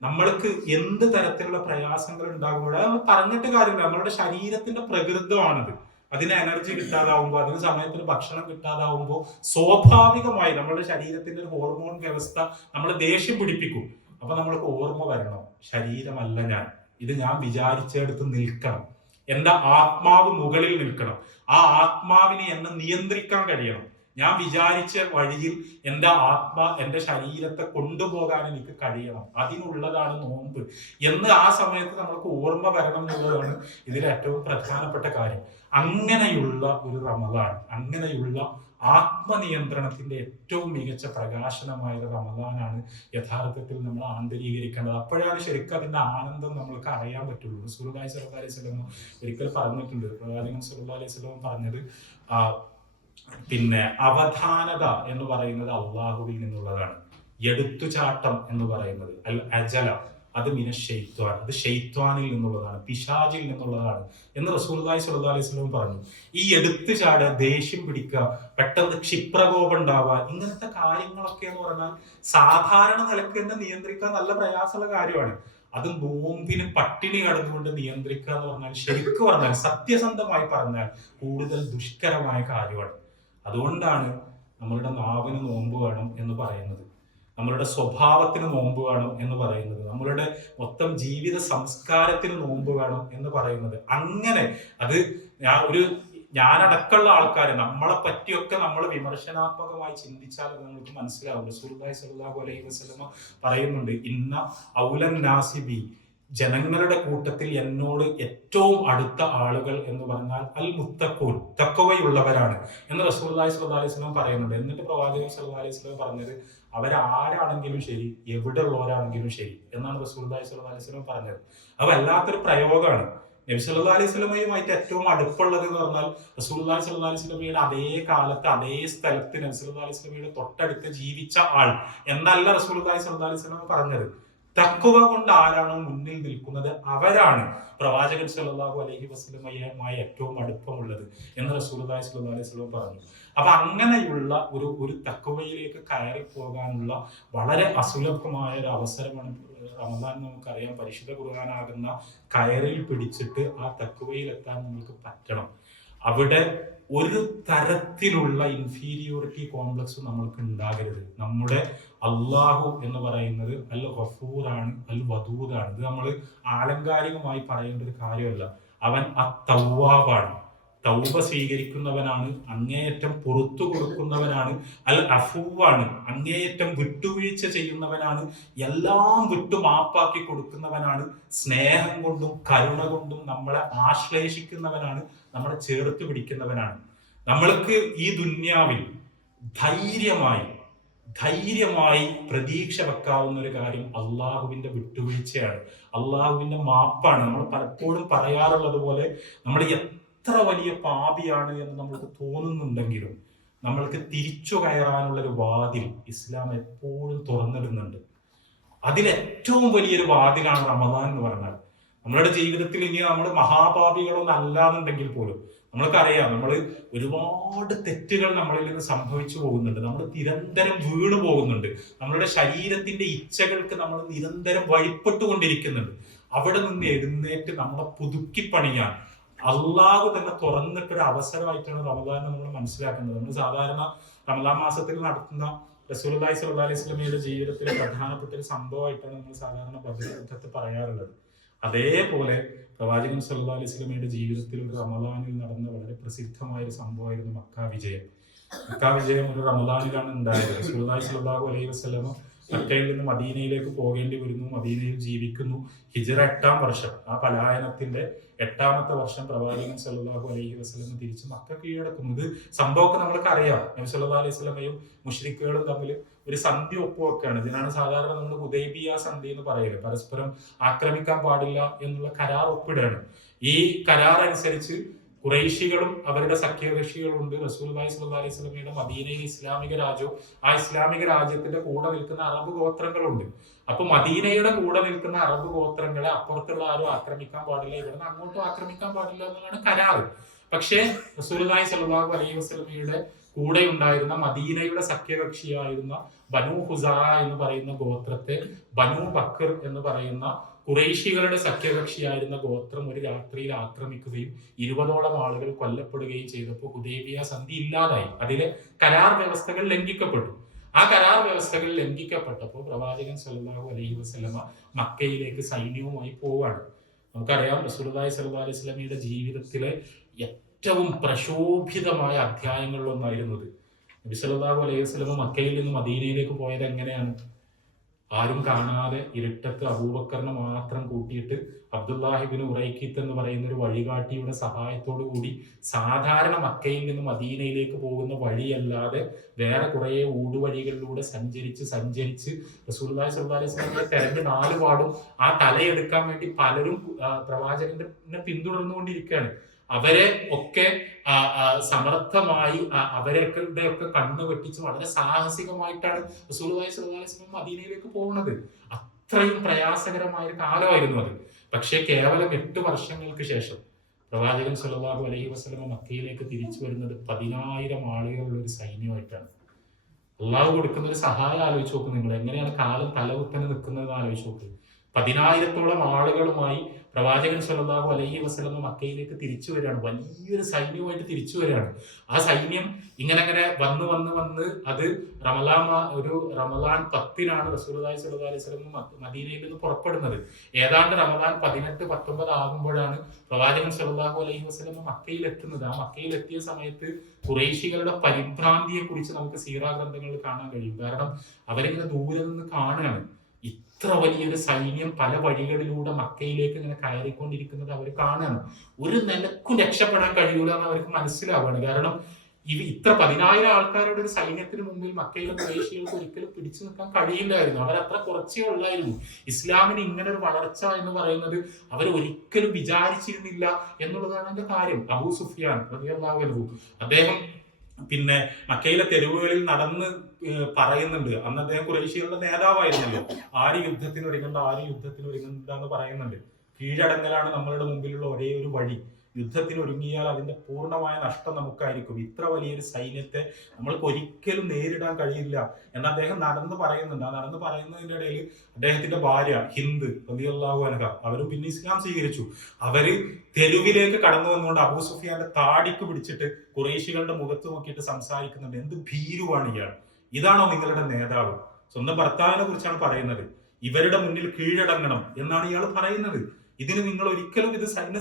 നമ്മൾക്ക് എന്ത് തരത്തിലുള്ള പ്രയാസങ്ങൾ ഉണ്ടാകുമ്പോഴാണ്, നമ്മൾ പറഞ്ഞിട്ട് കാര്യമില്ല, നമ്മളുടെ ശരീരത്തിന്റെ പ്രകൃതമാണത്. അതിന് എനർജി കിട്ടാതാവുമ്പോൾ, അതിന് സമയത്തിന് ഭക്ഷണം കിട്ടാതാവുമ്പോൾ സ്വാഭാവികമായി നമ്മുടെ ശരീരത്തിന്റെ ഒരു ഹോർമോൺ വ്യവസ്ഥ നമ്മൾ ദേഷ്യം പിടിപ്പിക്കും. അപ്പൊ നമ്മൾക്ക് ഓർമ്മ വരണം, ശരീരമല്ല ഞാൻ, ഇത് ഞാൻ വിചാരിച്ചെടുത്ത് നിൽക്കണം, എന്റെ ആത്മാവ് മുകളിൽ നിൽക്കണം, ആ ആത്മാവിനെ എന്നെ നിയന്ത്രിക്കാൻ കഴിയണം, ഞാൻ വിചാരിച്ച വഴിയിൽ എന്റെ ശരീരത്തെ കൊണ്ടുപോകാൻ എനിക്ക് കഴിയണം, അതിനുള്ളതാണ് നോമ്പ് എന്ന് ആ സമയത്ത് നമ്മൾക്ക് ഓർമ്മ വരണം എന്നുള്ളതാണ് ഇതിൽ ഏറ്റവും പ്രധാനപ്പെട്ട കാര്യം. അങ്ങനെയുള്ള ഒരു റമദാൻ, അങ്ങനെയുള്ള ആത്മനിയന്ത്രണത്തിന്റെ ഏറ്റവും മികച്ച പ്രകാശനമായ റമദാനാണ് യഥാർത്ഥത്തിൽ നമ്മൾ ആന്തരീകരിക്കേണ്ടത്. അപ്പോഴാണ് ശരിക്കും അതിന്റെ ആനന്ദം നമ്മൾക്ക് അറിയാൻ പറ്റുള്ളൂ. റസൂലുള്ളാഹി സ്വല്ലല്ലാഹു അലൈഹി വസല്ലം ഒരിക്കൽ പറഞ്ഞിട്ടുണ്ട്, പ്രവാചകൻ സ്വല്ലല്ലാഹു അലൈഹി വസല്ലം പറഞ്ഞത്, പിന്നെ അവധാനത എന്ന് പറയുന്നത് അള്ളാഹുവിൽ നിന്നുള്ളതാണ്, എടുത്തുചാട്ടം എന്ന് പറയുന്നത് അൽ അജല അത് ഷെയ്ത്വാൻ, അത് ഷെയ്ത്വാനിൽ നിന്നുള്ളതാണ്, പിശാചിൽ നിന്നുള്ളതാണ് എന്ന് റസൂലുള്ളാഹി സ്വല്ലല്ലാഹു അലൈഹി വസല്ലം പറഞ്ഞു. ഈ എടുത്തു ചാടുക, ദേഷ്യം പിടിക്കുക, പെട്ടെന്ന് ക്ഷിപ്രകോപം ഉണ്ടാവുക, ഇങ്ങനത്തെ കാര്യങ്ങളൊക്കെ എന്ന് പറഞ്ഞാൽ സാധാരണ നിലക്ക് തന്നെ നിയന്ത്രിക്കാൻ നല്ല പ്രയാസമുള്ള കാര്യമാണ്. അത് നോമ്പിന് പട്ടിണി കടന്നുകൊണ്ട് നിയന്ത്രിക്കുക എന്ന് പറഞ്ഞാൽ, ശരിക്കും പറഞ്ഞാൽ, സത്യസന്ധമായി പറഞ്ഞാൽ കൂടുതൽ ദുഷ്കരമായ കാര്യമാണ്. അതുകൊണ്ടാണ് നമ്മളുടെ നാവിന് നോമ്പ് വേണം എന്ന് പറയുന്നത്, നമ്മളുടെ സ്വഭാവത്തിന് നോമ്പ് വേണം എന്ന് പറയുന്നത്, നമ്മളുടെ മൊത്തം ജീവിത സംസ്കാരത്തിന് നോമ്പ് വേണം എന്ന് പറയുന്നത്. അങ്ങനെ അത് ഞാനടക്കമുള്ള ആൾക്കാർ നമ്മളെ പറ്റിയൊക്കെ നമ്മൾ വിമർശനാത്മകമായി ചിന്തിച്ചാൽ നമുക്ക് മനസ്സിലാവും. റസൂലുള്ളാഹി സ്വല്ലല്ലാഹു അലൈഹി വസല്ലം പറയുന്നുണ്ട്, ഇന്ന ഔലൻ നാസിബി, ജനങ്ങളുടെ കൂട്ടത്തിൽ എന്നോട് ഏറ്റവും അടുത്ത ആളുകൾ എന്ന് പറഞ്ഞാൽ അൽ മുത്തഖൂൻ, തഖ്വയുള്ളവരാണ് എന്ന് റസൂലുള്ളാഹി സ്വല്ലല്ലാഹു അലൈഹി വസല്ലം പറയുന്നുണ്ട്. എന്നിട്ട് പ്രവാചകൻ സ്വല്ലല്ലാഹു അലൈഹി വസല്ലം പറഞ്ഞത്, അവരാരാണെങ്കിലും ശരി, എവിടെ ഉള്ളവരാണെങ്കിലും ശരി എന്നാണ് റസൂലുള്ളാഹി സ്വല്ലല്ലാഹു അലൈഹി വസല്ലം പറഞ്ഞത്. അത് വല്ലാത്തൊരു പ്രയോഗമാണ്. നബി സല്ലല്ലാഹു അലൈഹി വസല്ലമയുമായിട്ട് ഏറ്റവും അടുപ്പുള്ളത് എന്ന് പറഞ്ഞാൽ റസൂലുള്ളാഹി സ്വല്ലല്ലാഹു അലൈഹി വസല്ലമയുടെ അതേ കാലത്ത് അതേ സ്ഥലത്ത് നബി സല്ലല്ലാഹു അലൈഹി വസല്ലമയുടെ തൊട്ടടുത്ത് ജീവിച്ച ആൾ എന്നല്ല റസൂലുള്ളാഹി സ്വല്ലല്ലാഹു അലൈഹി വസല്ലം പറഞ്ഞത്. തഖ്വ കൊണ്ട് ആരാണോ മുന്നിൽ നിൽക്കുന്നത് അവരാണ് പ്രവാചകൻ സല്ലല്ലാഹു അലൈഹി വസല്ലമയുമായി ഏറ്റവും അടുപ്പമുള്ളത് എന്ന് റസൂലുള്ളാഹി സ്വല്ലല്ലാഹു അലൈഹി വസല്ലം പറഞ്ഞു. അപ്പൊ അങ്ങനെയുള്ള ഒരു തഖ്വയിലേക്ക് കയറി പോകാനുള്ള വളരെ അസുലഭമായ ഒരു അവസരമാണ് റമദാൻ. നമുക്കറിയാം, പരിശുദ്ധ ഖുർആനാകുന്ന കയറിൽ പിടിച്ചിട്ട് ആ തഖ്വയിലെത്താൻ നമുക്ക് പറ്റണം. അവിടെ ഒരു തരത്തിലുള്ള ഇൻഫീരിയോറിറ്റി കോംപ്ലക്സ് നമ്മൾക്ക് ഉണ്ടാകരുത്. നമ്മുടെ അള്ളാഹു എന്ന് പറയുന്നത് അൽ ഗഫൂറാണ്, അൽ വദൂദാണ്. ഇത് നമ്മൾ ആലങ്കാരികമായി പറയേണ്ട ഒരു കാര്യമല്ല. അവൻ തവ്വാബാണ്, തൗബ സ്വീകരിക്കുന്നവനാണ്, അങ്ങേയറ്റം പുറത്തു കൊടുക്കുന്നവനാണ്. അൽ അഫൂവാണ്, അങ്ങേയറ്റം വിട്ടുവീഴ്ച ചെയ്യുന്നവനാണ്, എല്ലാം വിട്ടു മാപ്പാക്കി കൊടുക്കുന്നവനാണ്. സ്നേഹം കൊണ്ടും കരുണ കൊണ്ടും നമ്മളെ ആശ്ലേഷിക്കുന്നവനാണ്, നമ്മളെ ചേർത്ത് പിടിക്കുന്നവനാണ്. നമ്മൾക്ക് ഈ ദുന്യാവിൽ ധൈര്യമായി പ്രതീക്ഷ വെക്കാവുന്ന ഒരു കാര്യം അള്ളാഹുവിന്റെ വിട്ടുവീഴ്ചയാണ്, അള്ളാഹുവിന്റെ മാപ്പാണ്. നമ്മൾ പലപ്പോഴും പറയാറുള്ളത് പോലെ നമ്മൾ എത്ര വലിയ പാപിയാണ് എന്ന് നമ്മൾക്ക് തോന്നുന്നുണ്ടെങ്കിലും നമ്മൾക്ക് തിരിച്ചു കയറാനുള്ള ഒരു വാതിൽ ഇസ്ലാം എപ്പോഴും തുറന്നിടുന്നുണ്ട്. അതിലേറ്റവും വലിയൊരു വാതിലാണ് റമദാൻ എന്ന് പറഞ്ഞാൽ. നമ്മളുടെ ജീവിതത്തിൽ ഇനി നമ്മൾ മഹാപാപികളൊന്നും അല്ലാന്നുണ്ടെങ്കിൽ പോലും നമ്മൾക്കറിയാം, നമ്മൾ ഒരുപാട് തെറ്റുകൾ നമ്മളിൽ നിന്ന് സംഭവിച്ചു പോകുന്നുണ്ട്. നമ്മൾ നിരന്തരം വീണു പോകുന്നുണ്ട്. നമ്മളുടെ ശരീരത്തിന്റെ ഇച്ഛകൾക്ക് നമ്മൾ നിരന്തരം വഴിപ്പെട്ടുകൊണ്ടിരിക്കുന്നുണ്ട്. അവിടെ നിന്ന് എഴുന്നേറ്റ് നമ്മളെ പുതുക്കിപ്പണിയാൻ അള്ളാഹു തന്നെ തുറന്നിട്ടൊരു അവസരമായിട്ടാണ് റമദാൻ നമ്മൾ മനസ്സിലാക്കുന്നത്. നമ്മൾ സാധാരണ റമദാൻ മാസത്തിൽ നടത്തുന്ന റസൂലുള്ളാഹി സ്വല്ലല്ലാഹു അലൈഹി വസല്ലമയുടെ ജീവിതത്തിലെ പ്രധാനപ്പെട്ട ഒരു സംഭവമായിട്ടാണ് നമ്മൾ സാധാരണ ബദർ യുദ്ധത്തെ പറയാറുള്ളത്. അതേപോലെ പ്രവാചകൻ സല്ലല്ലാഹു അലൈഹി വസല്ലമയുടെ ജീവിതത്തിൽ ഒരു റമദാനിൽ നടന്ന വളരെ പ്രസിദ്ധമായ ഒരു സംഭവമായിരുന്നു മക്ക വിജയം. മക്ക വിജയം ഒരു റമദാനിലാണ് ഉണ്ടായത്. റസൂലുള്ളാഹി സ്വല്ലല്ലാഹു അലൈഹി വസല്ലമ മക്കയിൽ നിന്ന് മദീനയിലേക്ക് പോകേണ്ടി വരുന്നു, മദീനയിൽ ജീവിക്കുന്നു. ഹിജ്റ 8-ാം വർഷം, ആ പലായനത്തിന്റെ 8-ാമത്തെ വർഷം പ്രവാചകൻ സല്ലല്ലാഹു അലൈഹി വസല്ലം തിരിച്ച് മക്ക കീഴടക്കുന്നു. ഇത് സംഭവമൊക്കെ നമ്മൾക്ക് അറിയാം. നബി സല്ലല്ലാഹു അലൈഹി വസല്ലമയും മുശ്രിക്കുകളും തമ്മിൽ ഒരു സന്ധി ഒപ്പുവെക്കാണ്. ഇതിനാണ് സാധാരണ നമ്മൾ ഹുദൈബിയ സന്ധി എന്ന് പറയുന്നത്. പരസ്പരം ആക്രമിക്കാൻ പാടില്ല എന്നുള്ള കരാർ ഒപ്പിടുകയാണ്. ഈ കരാർ അനുസരിച്ച് ഖുറൈശികളും അവരുടെ സഖ്യകക്ഷികളുണ്ട്. റസൂലുള്ളാഹി സ്വല്ലല്ലാഹു അലൈഹി വസല്ലമയുടെ മദീനയിൽ ഇസ്ലാമിക രാജ്യവും ആ ഇസ്ലാമിക രാജ്യത്തിന്റെ കൂടെ നിൽക്കുന്ന അറബ് ഗോത്രങ്ങളുണ്ട്. അപ്പൊ മദീനയുടെ കൂടെ നിൽക്കുന്ന അറബ് ഗോത്രങ്ങളെ അപ്പുറത്തുള്ള ആരും ആക്രമിക്കാൻ പാടില്ല, ഇവിടുന്ന് അങ്ങോട്ടും ആക്രമിക്കാൻ പാടില്ല എന്നതാണ് കരാറ്. പക്ഷേ റസൂലുള്ളാഹി സ്വല്ലല്ലാഹു അലൈഹി വസല്ലമയുടെ കൂടെ ഉണ്ടായിരുന്ന മദീനയുടെ സഖ്യകക്ഷിയായിരുന്ന ബനൂ ഹുസാ എന്ന് പറയുന്ന ഗോത്രത്തെ ബനൂ ബക്കർ എന്ന് പറയുന്ന ഖുറൈശികളുടെ സഖ്യകക്ഷിയായിരുന്ന ഗോത്രം ഒരു രാത്രിയിൽ ആക്രമിക്കുകയും 20ഓളം ആളുകൾ കൊല്ലപ്പെടുകയും ചെയ്തപ്പോൾ ഹുദൈബിയ സന്ധി ഇല്ലാതായി. അതിലെ കരാർ വ്യവസ്ഥകൾ ലംഘിക്കപ്പെട്ടു. ആ കരാർ വ്യവസ്ഥകൾ ലംഘിക്കപ്പെട്ടപ്പോൾ പ്രവാചകൻ സല്ലല്ലാഹു അലൈഹി വസല്ലമ മക്കയിലേക്ക് സൈന്യവുമായി പോവാണ്. നമുക്കറിയാം, റസൂലുള്ളാഹി സ്വല്ലല്ലാഹു അലൈഹി വസല്ലമയുടെ ജീവിതത്തിലെ ഏറ്റവും പ്രശോഭിതമായ അധ്യായങ്ങളിലൊന്നായിരുന്നത്. നബി സല്ലല്ലാഹു അലൈഹി വസല്ലമ മക്കയിൽ നിന്ന് മദീനയിലേക്ക് പോയത് എങ്ങനെയാണ്? ആരും കാണാതെ ഇരുട്ടത്ത് അബൂബക്കറിനെ മാത്രം കൂട്ടിയിട്ട് അബ്ദുല്ലാഹിബ്നു ഉറൈഖിത്ത് എന്ന് പറയുന്ന ഒരു വഴികാട്ടിയുടെ സഹായത്തോടു കൂടി സാധാരണ മക്കയിൽ നിന്ന് മദീനയിലേക്ക് പോകുന്ന വഴിയല്ലാതെ വേറെ കുറെ ഊടുവഴികളിലൂടെ സഞ്ചരിച്ച് റസൂലുള്ളാഹി സ്വല്ലല്ലാഹു അലൈഹി വസല്ലമയെ തെരഞ്ഞ് 4 പാടും ആ തലയെടുക്കാൻ വേണ്ടി പലരും പ്രവാചകനെ പിന്തുടർന്നുകൊണ്ടിരിക്കുകയാണ്. അവരെ ഒക്കെ സമർത്ഥമായി അവരുടെ ഒക്കെ കണ്ണ് വെട്ടിച്ച് വളരെ സാഹസികമായിട്ടാണ് റസൂലുള്ളാഹി സ്വല്ലല്ലാഹു അലൈഹി വസല്ലം മദീനയിലേക്ക് പോകുന്നത്. അത്രയും പ്രയാസകരമായ ഒരു കാലമായിരുന്നു അത്. പക്ഷേ കേവലം 8 വർഷങ്ങൾക്ക് ശേഷം പ്രവാചകൻ സല്ലല്ലാഹു അലൈഹി വസല്ലം മക്കയിലേക്ക് തിരിച്ചു വരുന്നത് 10,000 ആളുകളുള്ള ഒരു സൈന്യമായിട്ടാണ്. അള്ളാഹു കൊടുക്കുന്ന ഒരു സഹായം ആലോചിച്ച് നോക്ക് നിങ്ങൾ. എങ്ങനെയാണ് കാലം തലകുത്തനെ നിൽക്കുന്നത് ആലോചിച്ച് നോക്ക്. 10,000-ഓളം ആളുകളുമായി പ്രവാചകൻ സല്ലല്ലാഹു അലൈഹി വസല്ലം മക്കയിലേക്ക് തിരിച്ചു വരികയാണ്. വലിയൊരു സൈന്യവുമായിട്ട് തിരിച്ചു വരികയാണ്. ആ സൈന്യം ഇങ്ങനെ വന്ന് അത് റമദാൻ 10-നാണ് റസൂലുള്ളാഹി സ്വല്ലല്ലാഹു അലൈഹി വസല്ലം മദീനയിൽ നിന്ന് പുറപ്പെടുന്നത്. ഏതാണ്ട് റമദാൻ 18-19 ആകുമ്പോഴാണ് പ്രവാചകൻ സല്ലല്ലാഹു അലൈഹി വസല്ലം മക്കയിൽ എത്തുന്നത്. ആ മക്കയിൽ എത്തിയ സമയത്ത് ഖുറൈശികളുടെ പരിഭ്രാന്തിയെ കുറിച്ച് നമുക്ക് സീറാ ഗ്രന്ഥങ്ങളിൽ കാണാൻ കഴിയും. കാരണം അവരിങ്ങനെ ദൂരെ നിന്ന് കാണുകയാണ്. ഇത്ര വലിയൊരു സൈന്യം പല വഴികളിലൂടെ മക്കയിലേക്ക് ഇങ്ങനെ കയറിക്കൊണ്ടിരിക്കുന്നത് അവർ കാണുകയാണ്. ഒരു നിലക്കും രക്ഷപ്പെടാൻ കഴിയൂല എന്ന് അവർക്ക് മനസ്സിലാവുകയാണ്. കാരണം ഇത്ര 10,000 ആൾക്കാരുടെ ഒരു സൈന്യത്തിന് മുമ്പിൽ മക്കയിലെ ഖുറൈശികൾക്ക് ഒരിക്കലും പിടിച്ചു നിൽക്കാൻ കഴിയില്ലായിരുന്നു. അവരത്ര കുറച്ചേ ഉള്ളായിരുന്നു. ഇസ്ലാമിന് ഇങ്ങനെ ഒരു വളർച്ച എന്ന് പറയുന്നത് അവർ ഒരിക്കലും വിചാരിച്ചിരുന്നില്ല എന്നുള്ളതാണ് എന്റെ കാര്യം. അബൂ സുഫിയാൻ റളിയല്ലാഹു അൻഹു അദ്ദേഹം മക്കയിലെ തെരുവുകളിൽ നടന്ന് പറയുന്നുണ്ട്. അന്ന് അദ്ദേഹം ഖുറൈശികളുടെ നേതാവായിരുന്നല്ലോ. ആര് യുദ്ധത്തിന് ഒരുങ്ങണ്ട എന്ന് പറയുന്നുണ്ട്. കീഴടങ്ങലാണ് നമ്മളുടെ മുമ്പിലുള്ള ഒരേ ഒരു വഴി. യുദ്ധത്തിന് ഒരുങ്ങിയാൽ അതിന്റെ പൂർണ്ണമായ നഷ്ടം നമുക്കായിരിക്കും. ഇത്ര വലിയൊരു സൈന്യത്തെ നമ്മൾക്ക് ഒരിക്കലും നേരിടാൻ കഴിയില്ല എന്ന് അദ്ദേഹം നടന്ന് പറയുന്നുണ്ട്. ആ നടന്ന് പറയുന്നതിന്റെ ഇടയിൽ അദ്ദേഹത്തിന്റെ ഭാര്യ ഹിന്ദ് റളിയല്ലാഹു അൻഹ അവരും പിന്നെ ഇസ്ലാം സ്വീകരിച്ചു. അവര് തെരുവിലേക്ക് കടന്നു വന്നുകൊണ്ട് അബൂ സുഫിയാന്റെ താടിക്ക് പിടിച്ചിട്ട് ഖുറൈശികളുടെ മുഖത്ത് നോക്കിയിട്ട് സംസാരിക്കുന്നുണ്ട്. എന്ത് ഭീരുവാണ് ഇയാൾ! ഇതാണോ നിങ്ങളുടെ നേതാവ്? സ്വന്തം ഭർത്താവിനെ കുറിച്ചാണ് പറയുന്നത്. ഇവരുടെ മുന്നിൽ കീഴടങ്ങണം എന്നാണ് ഇയാൾ പറയുന്നത്. ഇതിന് നിങ്ങൾ ഒരിക്കലും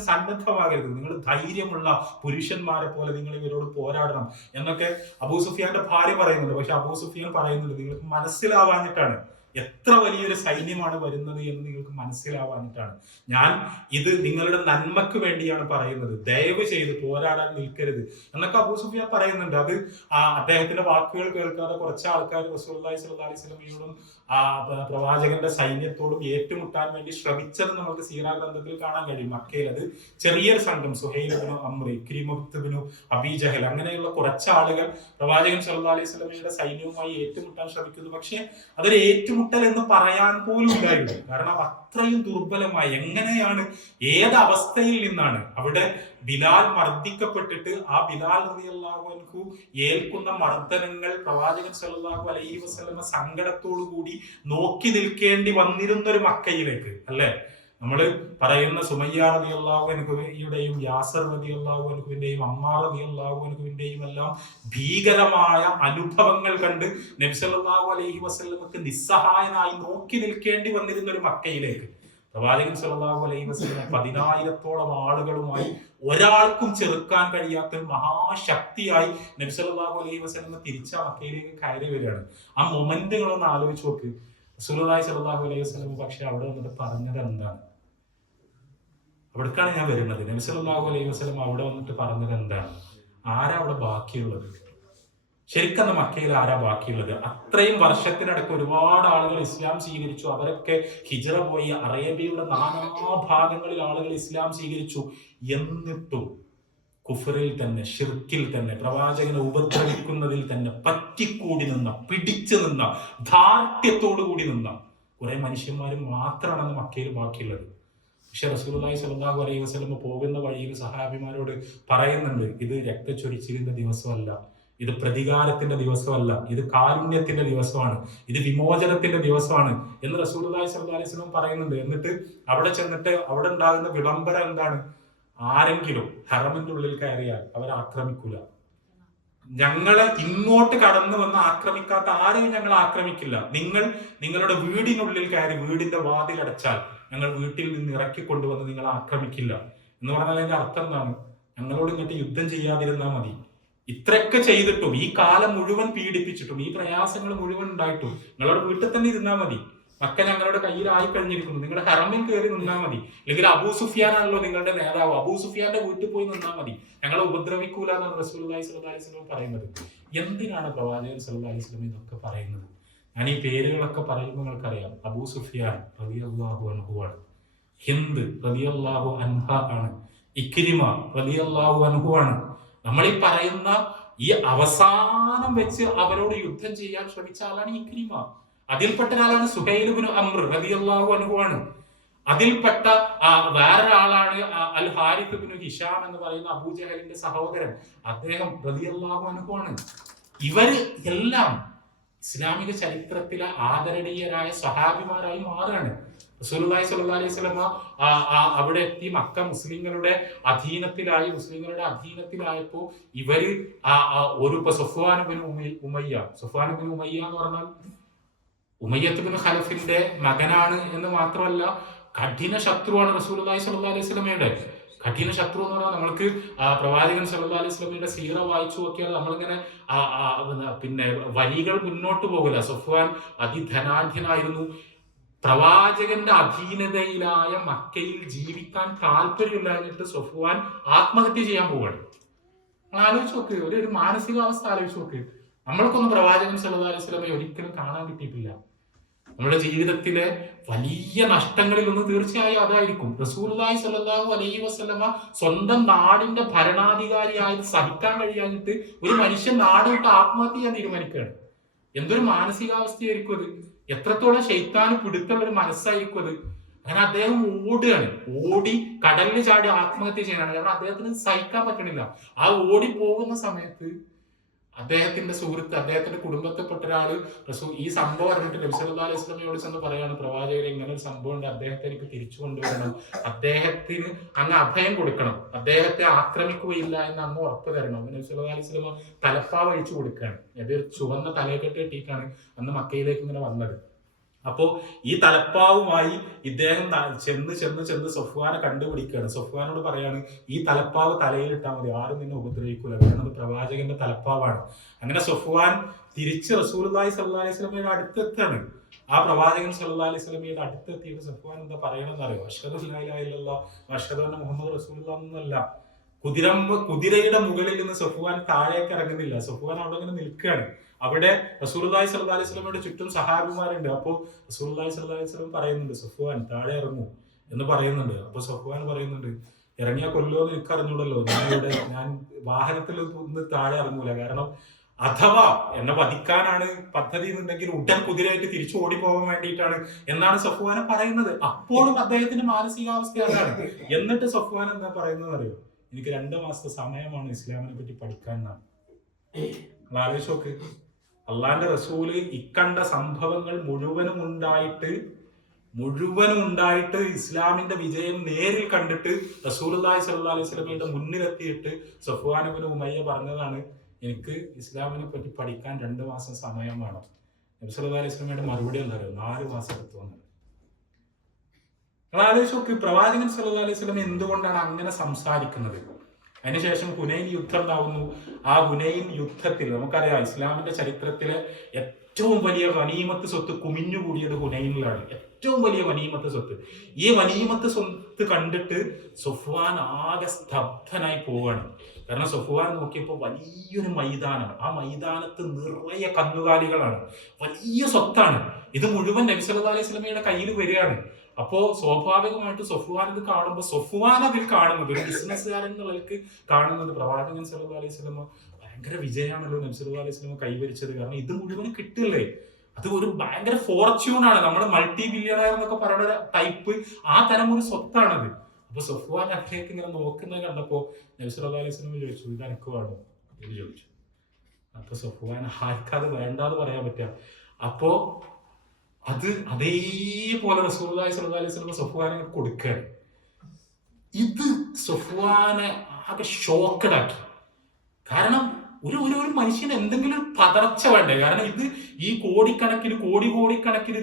സന്നദ്ധമാകരുത്. നിങ്ങൾ ധൈര്യമുള്ള പുരുഷന്മാരെ പോലെ നിങ്ങൾ ഇവരോട് പോരാടണം എന്നൊക്കെ അബൂ സുഫിയാന്റെ ഭാര്യ പറയുന്നുണ്ട്. പക്ഷെ അബൂ സുഫിയാൻ പറയുന്നുണ്ട്, നിങ്ങൾക്ക് മനസ്സിലാവാഞ്ഞിട്ടാണ് എത്ര വലിയൊരു സൈന്യമാണ് വരുന്നത് എന്ന് നിങ്ങൾക്ക് മനസ്സിലാവാനിട്ടാണ്. ഞാൻ ഇത് നിങ്ങളുടെ നന്മക്ക് വേണ്ടിയാണ് പറയുന്നത്. ദയവ് ചെയ്ത് പോരാടാൻ നിൽക്കരുത് എന്നൊക്കെ അബൂ സുഫിയാൻ പറയുന്നുണ്ട്. അത് അദ്ദേഹത്തിന്റെ വാക്കുകൾ കേൾക്കാതെ കുറച്ച് ആൾക്കാർ റസൂലുള്ളാഹി സ്വല്ലല്ലാഹി അലൈഹി വസല്ലമയോടും പ്രവാചകന്റെ സൈന്യത്തോടും ഏറ്റുമുട്ടാൻ വേണ്ടി ശ്രമിച്ചത് നമുക്ക് സീറാ ഗ്രന്ഥത്തിൽ കാണാൻ കഴിയും. മക്കയിൽ അത് ചെറിയൊരു സംഘം, സുഹൈൽ ഇബ്നു അംർ, ഇക്രിമ ഇബ്നു അബീ ജഹൽ, അങ്ങനെയുള്ള കുറച്ച് ആളുകൾ പ്രവാചകൻ സ്വല്ലല്ലാഹി അലൈഹി വസല്ലമയുടെ സൈന്യവുമായി ഏറ്റുമുട്ടാൻ ശ്രമിക്കുന്നു. പക്ഷെ അതൊരു ഏറ്റുമുട്ടൽ എന്ന് പറയാൻ പോലും ഇല്ലായിരുന്നു. കാരണം അത്രയും ദുർബലമായി, എങ്ങനെയാണ്, ഏത് അവസ്ഥയിൽ നിന്നാണ് അവിടെ ബിലാൽ മർദ്ദിക്കപ്പെട്ടിട്ട് ആ ബിലാൽ റളിയല്ലാഹു അൻഹു ഏൽക്കുന്ന മർദ്ദനങ്ങൾ പ്രവാചകൻ സല്ലല്ലാഹു അലൈഹി വസല്ലമ സങ്കടത്തോടു കൂടി നോക്കി നിൽക്കേണ്ടി വന്നിരുന്ന ഒരു മക്കയിലേക്ക്, അല്ലെ? നമ്മൾ പറയുന്ന സുമയ്യ റളിയല്ലാഹു അൻഹുവിന്റെയും യാസർ റളിയല്ലാഹു അൻഹുവിന്റെയും അമ്മാർ റളിയല്ലാഹു അൻഹുവിന്റെയും എല്ലാം ഭീകരമായ അനുഭവങ്ങൾ കണ്ട് നബി സല്ലല്ലാഹു അലൈഹി വസല്ലമക്ക് നിസ്സഹായനായി നോക്കി നിൽക്കേണ്ടി വന്നിരുന്ന ഒരു മക്കയിലേക്ക് പ്രവാചകൻ സല്ലല്ലാഹു അലൈഹി വസല്ലം 10,000-ഓളം ആളുകളുമായി ഒരാൾക്കും ചെറുക്കാൻ കഴിയാത്ത ഒരു മഹാശക്തിയായി നബി സല്ലല്ലാഹു അലൈഹി വസല്ലം തിരിച്ച മക്കയിലേക്ക് കയറി വരികയാണ്. ആ മൊമെന്റുകളൊന്ന് ആലോചിച്ച് നോക്ക്. റസൂലുള്ളാഹി സ്വല്ലല്ലാഹു അലൈഹി വസല്ലം പക്ഷെ അവിടെ വന്നിട്ട് പറഞ്ഞത് എന്താണ്? അവിടേക്കാണ് ഞാൻ വരുന്നത്. നബി സല്ലല്ലാഹു അലൈഹി വസല്ലം അവിടെ വന്നിട്ട് പറഞ്ഞത് എന്താണ്? ആരാ അവിടെ ബാക്കിയുള്ളത്? ശരിക്കും മക്കയിൽ ആരാ ബാക്കിയുള്ളത്? അത്രയും വർഷത്തിനടക്ക് ഒരുപാട് ആളുകൾ ഇസ്ലാം സ്വീകരിച്ചു. അവരൊക്കെ ഹിജ്റ പോയി അറേബ്യയുടെ നാനാഭാഗങ്ങളിൽ ആളുകൾ ഇസ്ലാം സ്വീകരിച്ചു. എന്നിട്ടും കുഫറിൽ തന്നെ, ഷിർക്കിൽ തന്നെ, പ്രവാചകനെ ഉപദ്രവിക്കുന്നതിൽ തന്നെ പറ്റിക്കൂടി നിന്ന, പിടിച്ചു നിന്ന, ധാർഢ്യത്തോടു കൂടി നിന്ന കുറെ മനുഷ്യന്മാർ മാത്രമാണ് മക്കയിൽ ബാക്കിയുള്ളത്. പക്ഷെ റസൂലുള്ളാഹി സ്വല്ലല്ലാഹു അലൈഹി വസല്ലം പോകുന്ന വഴിയിൽ സഹാബിമാരോട് പറയുന്നുണ്ട്, ഇത് രക്തച്ചൊരിച്ചിലിന്റെ ദിവസമല്ല, ഇത് പ്രതികാരത്തിന്റെ ദിവസമല്ല, ഇത് കാരുണ്യത്തിന്റെ ദിവസമാണ്, ഇത് വിമോചനത്തിന്റെ ദിവസമാണ് എന്ന് റസൂലുള്ളാഹി സ്വല്ലല്ലാഹു അലൈഹി വസല്ലം പറയുന്നുണ്ട്. എന്നിട്ട് അവിടെ ചെന്നിട്ട് അവിടെ ഉണ്ടാകുന്ന വിളംബരം എന്താണ്? ആരെങ്കിലും ഹറമിന്റെ ഉള്ളിൽ കയറിയാൽ അവരെ ആക്രമിക്കൂല. ഞങ്ങളെ ഇങ്ങോട്ട് കടന്നു വന്ന് ആക്രമിക്കാത്ത ആരെയും ഞങ്ങൾ ആക്രമിക്കില്ല. നിങ്ങൾ നിങ്ങളുടെ വീടിനുള്ളിൽ കയറി വീടിന്റെ വാതിലടച്ചാൽ ഞങ്ങൾ വീട്ടിൽ നിന്ന് ഇറക്കിക്കൊണ്ടുവന്ന് നിങ്ങൾ ആക്രമിക്കില്ല എന്ന് പറഞ്ഞാൽ അതിന്റെ അർത്ഥം എന്താണ്? ഞങ്ങളോട് ഇങ്ങോട്ട് യുദ്ധം ചെയ്യാതിരുന്നാൽ മതി. ഇത്രയൊക്കെ ചെയ്തിട്ടും, ഈ കാലം മുഴുവൻ പീഡിപ്പിച്ചിട്ടും, ഈ പ്രയാസങ്ങൾ മുഴുവൻ ഉണ്ടായിട്ടും നിങ്ങളുടെ വീട്ടിൽ തന്നെ ഇരുന്നാൽ മതി. മക്ക ഞങ്ങളുടെ കയ്യിലായി കഴിഞ്ഞിരിക്കുന്നു, നിങ്ങളുടെ ഹറമിൽ കയറി നിന്നാൽ മതി. അല്ലെങ്കിൽ അബൂ സുഫിയാനാണല്ലോ നിങ്ങളുടെ നേതാവ്, അബൂ സുഫിയാന്റെ വീട്ടിൽ പോയി നിന്നാൽ മതി, ഞങ്ങളെ ഉപദ്രവിക്കൂല എന്നാണ് റസൂലുള്ളാഹി സ്വല്ലല്ലാഹി അലൈഹി വസല്ലം പറയുന്നത്. എന്തിനാണ് പ്രവാചകൻ സ്വല്ലല്ലാഹി അലൈഹി വസല്ലം ഇതൊക്കെ പറയുന്നത്? ഞാൻ ഈ പേരുകളൊക്കെ പറയുമ്പോൾ നിങ്ങൾക്കറിയാം. അബൂ സുഫിയാൻ റളിയല്ലാഹു അൻഹു ആണ്, ഹിന്ദ് റളിയല്ലാഹു അൻഹ ആണ്, ഇക്രിമ റളിയല്ലാഹു അൻഹു ആണ്. നമ്മൾ ഈ പറയുന്ന ഈ അവസാനം വെച്ച് അവരോട് യുദ്ധം ചെയ്യാൻ ശ്രമിച്ച ആളാണ് ഇക്രിമ. അതിൽപ്പെട്ട ഒരാളാണ് സുഹൈൽ ഇബ്നു അംർ റളിയല്ലാഹു അൻഹു ആണ്. അതിൽപ്പെട്ട വേറൊരാളാണ് അൽ ഹാരിത്ത് ഇബ്നു ഹിഷാം എന്ന് പറയുന്ന അബൂജഹലിന്റെ സഹോദരൻ, അദ്ദേഹം റളിയല്ലാഹു അൻഹു ആണ്. ഇവര് എല്ലാം ഇസ്ലാമിക ചരിത്രത്തിലെ ആദരണീയരായ സ്വഹാബിമാരായി മാറുകയാണ്. റസൂലുള്ളാഹി സ്വല്ലല്ലാഹി അലൈഹി വസല്ലം അവിടെ എത്തി മക്ക മുസ്ലിങ്ങളുടെ അധീനത്തിലായപ്പോ ഇവര് ഒരു സഫ്വാൻ ഇബ്നു ഉമയ്യ എന്ന് പറഞ്ഞാൽ ഉമയ്യത്ത് ബിൻ ഖലഫിന്റെ മകനാണ് എന്ന് മാത്രമല്ല കഠിന ശത്രുവാണ് റസൂലുള്ളാഹി സ്വല്ലല്ലാഹി അലൈഹി വസല്ലമയുടെ. കഠിന ശത്രു എന്ന് പറഞ്ഞാൽ നമ്മൾക്ക് പ്രവാചകൻ സല്ലല്ലാഹു അലൈഹി വസല്ലമയുടെ സീറ വായിച്ചു നോക്കിയാൽ നമ്മളിങ്ങനെ പിന്നെ വരികൾ മുന്നോട്ട് പോകില്ല. സഫ്വാൻ അതിധനാഢ്യനായിരുന്നു. പ്രവാചകന്റെ അധീനതയിലായ മക്കയിൽ ജീവിക്കാൻ താല്പര്യമില്ലാഞ്ഞിട്ട് സഫ്വാൻ ആത്മഹത്യ ചെയ്യാൻ പോവുകയാണ്. നമ്മൾ ആലോചിച്ച് നോക്ക്, ഒരു മാനസികാവസ്ഥ ആലോചിച്ച് നോക്ക്. നമ്മൾക്കൊന്നും പ്രവാചകൻ സല്ലല്ലാഹു അലൈഹി വസല്ലമയെ ഒരിക്കലും കാണാൻ കിട്ടിയിട്ടില്ല. നമ്മുടെ ജീവിതത്തിലെ വലിയ നഷ്ടങ്ങളിൽ ഒന്ന് തീർച്ചയായും അതായിരിക്കും. റസൂലുള്ളാഹി സ്വല്ലല്ലാഹു അലൈഹി വസല്ലമ സ്വന്തം നാടിന്റെ ഭരണാധികാരിയായത് സഹിക്കാൻ കഴിയാഞ്ഞിട്ട് ഒരു മനുഷ്യൻ നാട് വിട്ട് ആത്മഹത്യ ചെയ്യാൻ തീരുമാനിക്കുകയാണ്. എന്തൊരു മാനസികാവസ്ഥയായിരിക്കും അത്, എത്രത്തോളം ശൈത്താന് പിടുത്തുള്ള ഒരു മനസ്സായിരിക്കും അത്. അങ്ങനെ അദ്ദേഹം ഓടുകയാണ്, ഓടി കടലിൽ ചാടി ആത്മഹത്യ ചെയ്യാനാണ്. കാരണം അദ്ദേഹത്തിന് സഹിക്കാൻ പറ്റണില്ല. ആ ഓടി പോകുന്ന സമയത്ത് അദ്ദേഹത്തിന്റെ സുഹൃത്ത്, അദ്ദേഹത്തിന്റെ കുടുംബത്തിൽപ്പെട്ട ഒരാള് ഈ സംഭവം അറിഞ്ഞിട്ട് നബി സല്ലല്ലാഹു അലൈഹി വസല്ലമയോട് ചെന്ന് പറയാണ്, പ്രവാചകരെ ഇങ്ങനെ ഒരു സംഭവം ഉണ്ട്, അദ്ദേഹത്തെ എനിക്ക് തിരിച്ചു കൊണ്ടുവരണം, അദ്ദേഹത്തിന് അങ്ങ് അഭയം കൊടുക്കണം, അദ്ദേഹത്തെ ആക്രമിക്കുകയില്ല എന്ന് അങ്ങ് ഉറപ്പ് തരണം. നബി സല്ലല്ലാഹു അലൈഹി വസല്ലമ തലപ്പാവ് അഴിച്ചു കൊടുക്കുകയാണ്. അതൊരു ചുവന്ന തലയെക്കെട്ട് കെട്ടിയിട്ടാണ് അന്ന് മക്കയിലേക്ക് ഇങ്ങനെ വന്നത്. അപ്പോ ഈ തലപ്പാവുമായി ഇദ്ദേഹം ചെന്ന് ചെന്ന് ചെന്ന് സഫ്വാനെ കണ്ടുപിടിക്കുകയാണ്. സഫ്വാനോട് പറയാണ്, ഈ തലപ്പാവ് തലയിലിട്ടാൽ മതി, ആരും നിന്നെ ഉപദ്രവിക്കൂല, കാരണം അത് പ്രവാചകന്റെ തലപ്പാവാണ്. അങ്ങനെ സഫ്വാൻ തിരിച്ച് റസൂലുള്ളാഹി സ്വല്ലല്ലാഹു അലൈഹി വസല്ലമയുടെ അടുത്തെത്താണ്. ആ പ്രവാചകൻ സല്ലല്ലാഹു അലൈഹി വസല്ലമയുടെ അടുത്തെത്തിയിട്ട് സഫ്വാൻ എന്താ പറയണമെന്ന് അറിയോ? അഷ്ഹദു അല്ലാ ഇലാഹ ഇല്ലല്ലാഹ് വഅഷ്ഹദു അന്ന മുഹമ്മദ് റസൂലുള്ളാഹ് എന്നല്ല. കുതിരയുടെ മുകളിൽ നിന്ന് സഫ്വാൻ താഴേക്ക് ഇറങ്ങുന്നില്ല. സഫ്വാൻ അവിടെ ഇങ്ങനെ നിൽക്കുകയാണ്. അവിടെ റസൂലുള്ളാഹി സ്വല്ലല്ലാഹു അലൈഹി വസല്ലമയുടെ ചുറ്റും സഹാബിമാരുണ്ട്. അപ്പോൾ റസൂലുള്ളാഹി സ്വല്ലല്ലാഹു അലൈഹി വസല്ലം പറയുന്നുണ്ട്, സഫ്വാൻ താഴെ ഇറങ്ങൂ എന്ന് പറയുന്നുണ്ട്. അപ്പോൾ സഫ്വാൻ പറയുന്നുണ്ട്, ഇറങ്ങിയാൽ കൊല്ലുമോ എന്ന് എനിക്ക് അറിഞ്ഞൂടല്ലോ, ഞാൻ വാഹനത്തിൽ നിന്ന് താഴെ ഇറങ്ങൂല, കാരണം അഥവാ എന്നെ വധിക്കാനാണ് പദ്ധതി എന്നുണ്ടെങ്കിൽ ഉടൻ കുതിരയായിട്ട് തിരിച്ചു ഓടിപ്പോകാൻ വേണ്ടിയിട്ടാണ് എന്നാണ് സഫ്വാൻ പറയുന്നത്. അപ്പോഴും അദ്ദേഹത്തിന്റെ മാനസികാവസ്ഥ അതാണ്. എന്നിട്ട് സഫ്വാൻ എന്താ പറയുന്നത് അറിയോ? എനിക്ക് 2 മാസത്തെ സമയമാണ് ഇസ്ലാമിനെ പറ്റി പഠിക്കാൻ എന്നാണ്. ആലോചിച്ച് നോക്ക്, അള്ളാന്റെ റസൂല് ഇക്കണ്ട സംഭവങ്ങൾ മുഴുവനും ഉണ്ടായിട്ട് ഇസ്ലാമിന്റെ വിജയം നേരിൽ കണ്ടിട്ട് റസൂലുള്ളാഹി സ്വല്ലല്ലാഹു അലൈഹി വസല്ലമയുടെ മുന്നിലെത്തിയിട്ട് സഫ്വാൻ ഇബ്നു ഉമയ്യ പറഞ്ഞതാണ്, എനിക്ക് ഇസ്ലാമിനെ പറ്റി പഠിക്കാൻ 2 മാസം സമയം വേണം. നബി സല്ലല്ലാഹു അലൈഹി വസല്ലമയുടെ മറുപടി എന്താ അറിയോ? 4 മാസം എടുത്തു വന്നത്. നിങ്ങൾ ആലോചിച്ച് നോക്ക്, പ്രവാചകൻ സല്ലല്ലാഹു അലൈഹി വസല്ലം എന്തുകൊണ്ടാണ് അങ്ങനെ സംസാരിക്കുന്നത്? അതിനുശേഷം ഹുനൈൻ യുദ്ധം ഉണ്ടാവുന്നു. ആ ഹുനൈൻ യുദ്ധത്തിൽ നമുക്കറിയാം, ഇസ്ലാമിന്റെ ചരിത്രത്തിലെ ഏറ്റവും വലിയ ഗനീമത്ത് സ്വത്ത് കുമിഞ്ഞുകൂടിയത് ഹുനൈനിലാണ്. ഏറ്റവും വലിയ ഗനീമത്ത് സ്വത്ത്. ഈ ഗനീമത്ത് സ്വത്ത് കണ്ടിട്ട് സഫ്വാൻ ആകെ സ്തബ്ധനായി പോവാണ്. കാരണം സഫ്വാൻ നോക്കിയപ്പോൾ വലിയൊരു മൈതാനം, ആ മൈതാനത്ത് നിറയെ കന്നുകാലികളാണ്, വലിയ സ്വത്താണ്. ഇത് മുഴുവൻ നബി സല്ലല്ലാഹു അലൈഹി വസല്ലമയുടെ കയ്യിൽ വരികയാണ്. അപ്പോ സ്വാഭാവികമായിട്ട് സഫ്വാൻ ഇത് കാണുമ്പോൾ, സഫ്വാൻ അതിൽ കാണുന്നത് ഒരു ബിസിനസ്സുകാരൻ എന്നുള്ളവർക്ക് കാണുന്നത് പ്രവാചകൻ സല്ലല്ലാഹു അലൈഹി വസല്ലമ ഭയങ്കര വിജയമാണല്ലോ നബി സല്ലല്ലാഹു അലൈഹി വസല്ലമ കൈവരിച്ചത്. കാരണം ഇത് മുഴുവൻ കിട്ടില്ലേ, അത് ഒരു ഭയങ്കര ഫോർച്യൂൺ ആണ്, നമ്മുടെ മൾട്ടി ബില്യണയർ എന്നൊക്കെ പറയുന്ന ടൈപ്പ് ആ തരം ഒരു സ്വത്താണത്. അപ്പൊ സഫ്വാൻ അതിലേക്ക് ഇങ്ങനെ നോക്കുന്നത് കണ്ടപ്പോ നബി സല്ലല്ലാഹു അലൈഹി വസല്ലം ചോദിച്ചു, ഇത് എനിക്ക് വേണോ എന്ന് ചോദിച്ചു. അപ്പൊ സഫ്വാൻ ആർക്കത് വേണ്ടാന്ന് പറയാൻ പറ്റുക? അപ്പോ അത് അതേപോലെ റസൂലുള്ളാഹി സ്വല്ലല്ലാഹു അലൈഹി വസല്ലം സഫ്വാനെ കൊടുക്കുകയാണ്. ഇത് സഫ്വാനെ ആകെ ഷോക്കഡാക്കി. കാരണം ഒരു മനുഷ്യന് എന്തെങ്കിലും ഒരു പതർച്ച വേണ്ടേ? കാരണം ഇത് ഈ കോടിക്കണക്കിന്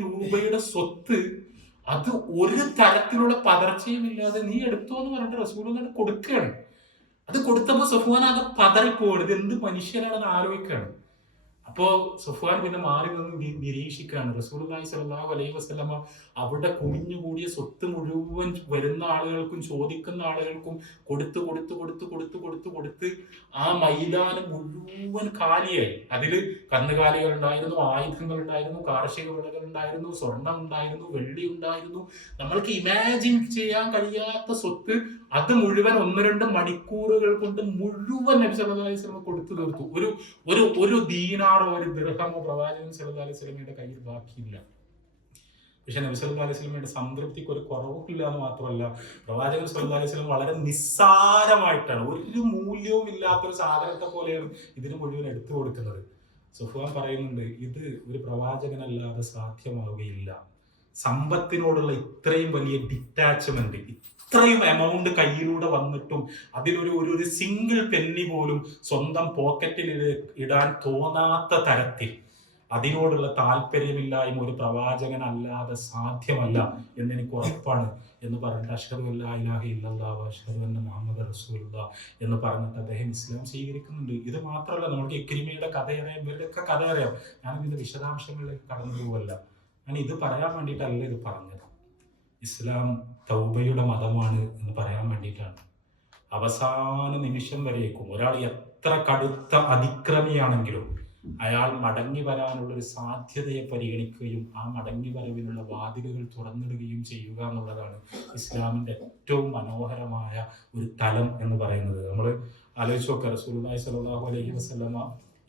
രൂപയുടെ സ്വത്ത്, അത് ഒരു തരത്തിലുള്ള പതർച്ചയും ഇല്ലാതെ നീ എടുത്തോ എന്ന് പറഞ്ഞിട്ട് റസൂലുള്ളാഹി കൊടുക്കുകയാണ്. അത് കൊടുത്തപ്പോൾ സഫ്വാൻ ആകെ പതറിപ്പോവാണ്, ഇത് എന്ത് മനുഷ്യനാണെന്ന് ആലോചിക്കുകയാണ്. അപ്പോ സഫ്വാൻ പിന്നെ മാറി നിന്ന് നിരീക്ഷിക്കുകയാണ്. റസൂലുള്ളാഹി സ്വല്ലല്ലാഹു അലൈഹി വസല്ലമ അവിടെ കുമിഞ്ഞുകൂടിയ സ്വത്ത് മുഴുവൻ വരുന്ന ആളുകൾക്കും ചോദിക്കുന്ന ആളുകൾക്കും കൊടുത്ത് ആ മൈതാനം മുഴുവൻ കാലിയായി. അതില് കന്നുകാലികൾ ഉണ്ടായിരുന്നു, ആയുധങ്ങൾ ഉണ്ടായിരുന്നു, കാർഷിക വിളകൾ ഉണ്ടായിരുന്നു, സ്വർണം ഉണ്ടായിരുന്നു, വെള്ളി ഉണ്ടായിരുന്നു. നമ്മൾക്ക് ഇമാജിൻ ചെയ്യാൻ കഴിയാത്ത സ്വത്ത്, അത് മുഴുവൻ 1-2 മണിക്കൂറുകൾ കൊണ്ട് മുഴുവൻ നബി സല്ലല്ലാഹു അലൈഹി വസല്ലം കൊടുത്തു തീർത്തു. ഒരു ദീനാറോ ഒരു ദിർഹമോ പ്രവാചകൻ സല്ലല്ലാഹു അലൈഹി വസല്ലമയുടെ കയ്യിൽ ബാക്കിയില്ല. പക്ഷെ നബി സല്ലല്ലാഹു അലൈഹി വസല്ലമയുടെ സംതൃപ്തിക്ക് ഒരു കുറവില്ല എന്ന് മാത്രമല്ല, പ്രവാചകൻ സല്ലല്ലാഹു അലൈഹി വസല്ലം വളരെ നിസ്സാരമായിട്ടാണ്, ഒരു മൂല്യവും ഇല്ലാത്തൊരു സാധനത്തെ പോലെയാണ് ഇതിന് മുഴുവൻ എടുത്തു കൊടുക്കുന്നത്. സഫ്വാൻ പറയുന്നുണ്ട്, ഇത് ഒരു പ്രവാചകനല്ലാതെ സാധ്യമാവുകയില്ല. സമ്പത്തിനോടുള്ള ഇത്രയും വലിയ ഡിറ്റാച്ച്മെന്റ്, ഇത്രയും എമൗണ്ട് കയ്യിലൂടെ വന്നിട്ടും അതിലൊരു സിംഗിൾ പെന്നി പോലും സ്വന്തം പോക്കറ്റിൽ ഇടാൻ തോന്നാത്ത തരത്തിൽ അതിനോടുള്ള താല്പര്യമില്ലായ്മ ഒരു പ്രവാചകനല്ലാതെ സാധ്യമല്ല എന്നെനിക്ക് ഉറപ്പാണ് എന്ന് പറഞ്ഞിട്ട് അഷ്ഹദു അല്ലാ ഇലാഹ ഇല്ലല്ലാഹ് വഅഷ്ഹദു അന്ന മുഹമ്മദ റസൂലുള്ളാഹ് എന്ന് പറഞ്ഞിട്ട് അദ്ദേഹം ഇസ്ലാം സ്വീകരിക്കുന്നുണ്ട്. ഇത് മാത്രമല്ല, നമുക്ക് ഇക്രിമയുടെ കഥ അറിയാം, ഇവരുടെയൊക്കെ കഥ അറിയാം. ഞാനിതിന്റെ വിശദാംശങ്ങളിലേക്ക് കടന്നു പോവല്ല. ഞാൻ ഇത് പറയാൻ വേണ്ടിയിട്ടല്ല ഇത് പറഞ്ഞത്. ഇസ്ലാം തൗബയുടെ മതമാണ് എന്ന് പറയാൻ വേണ്ടിയിട്ടാണ്. അവസാന നിമിഷം വരേക്കും ഒരാൾ എത്ര കടുത്ത അതിക്രമിയാണെങ്കിലും അയാൾ മടങ്ങി വരാനുള്ളൊരു സാധ്യതയെ പരിഗണിക്കുകയും ആ മടങ്ങി വരവിനുള്ള വാതിലുകൾ തുറന്നിടുകയും ചെയ്യുക എന്നുള്ളതാണ് ഇസ്ലാമിന്റെ ഏറ്റവും മനോഹരമായ ഒരു തലം എന്ന് പറയുന്നത്. നമ്മൾ ആലോചിച്ച് നോക്കുക, റസൂലുള്ളാഹി സ്വല്ലല്ലാഹു അലൈഹി വസല്ലമ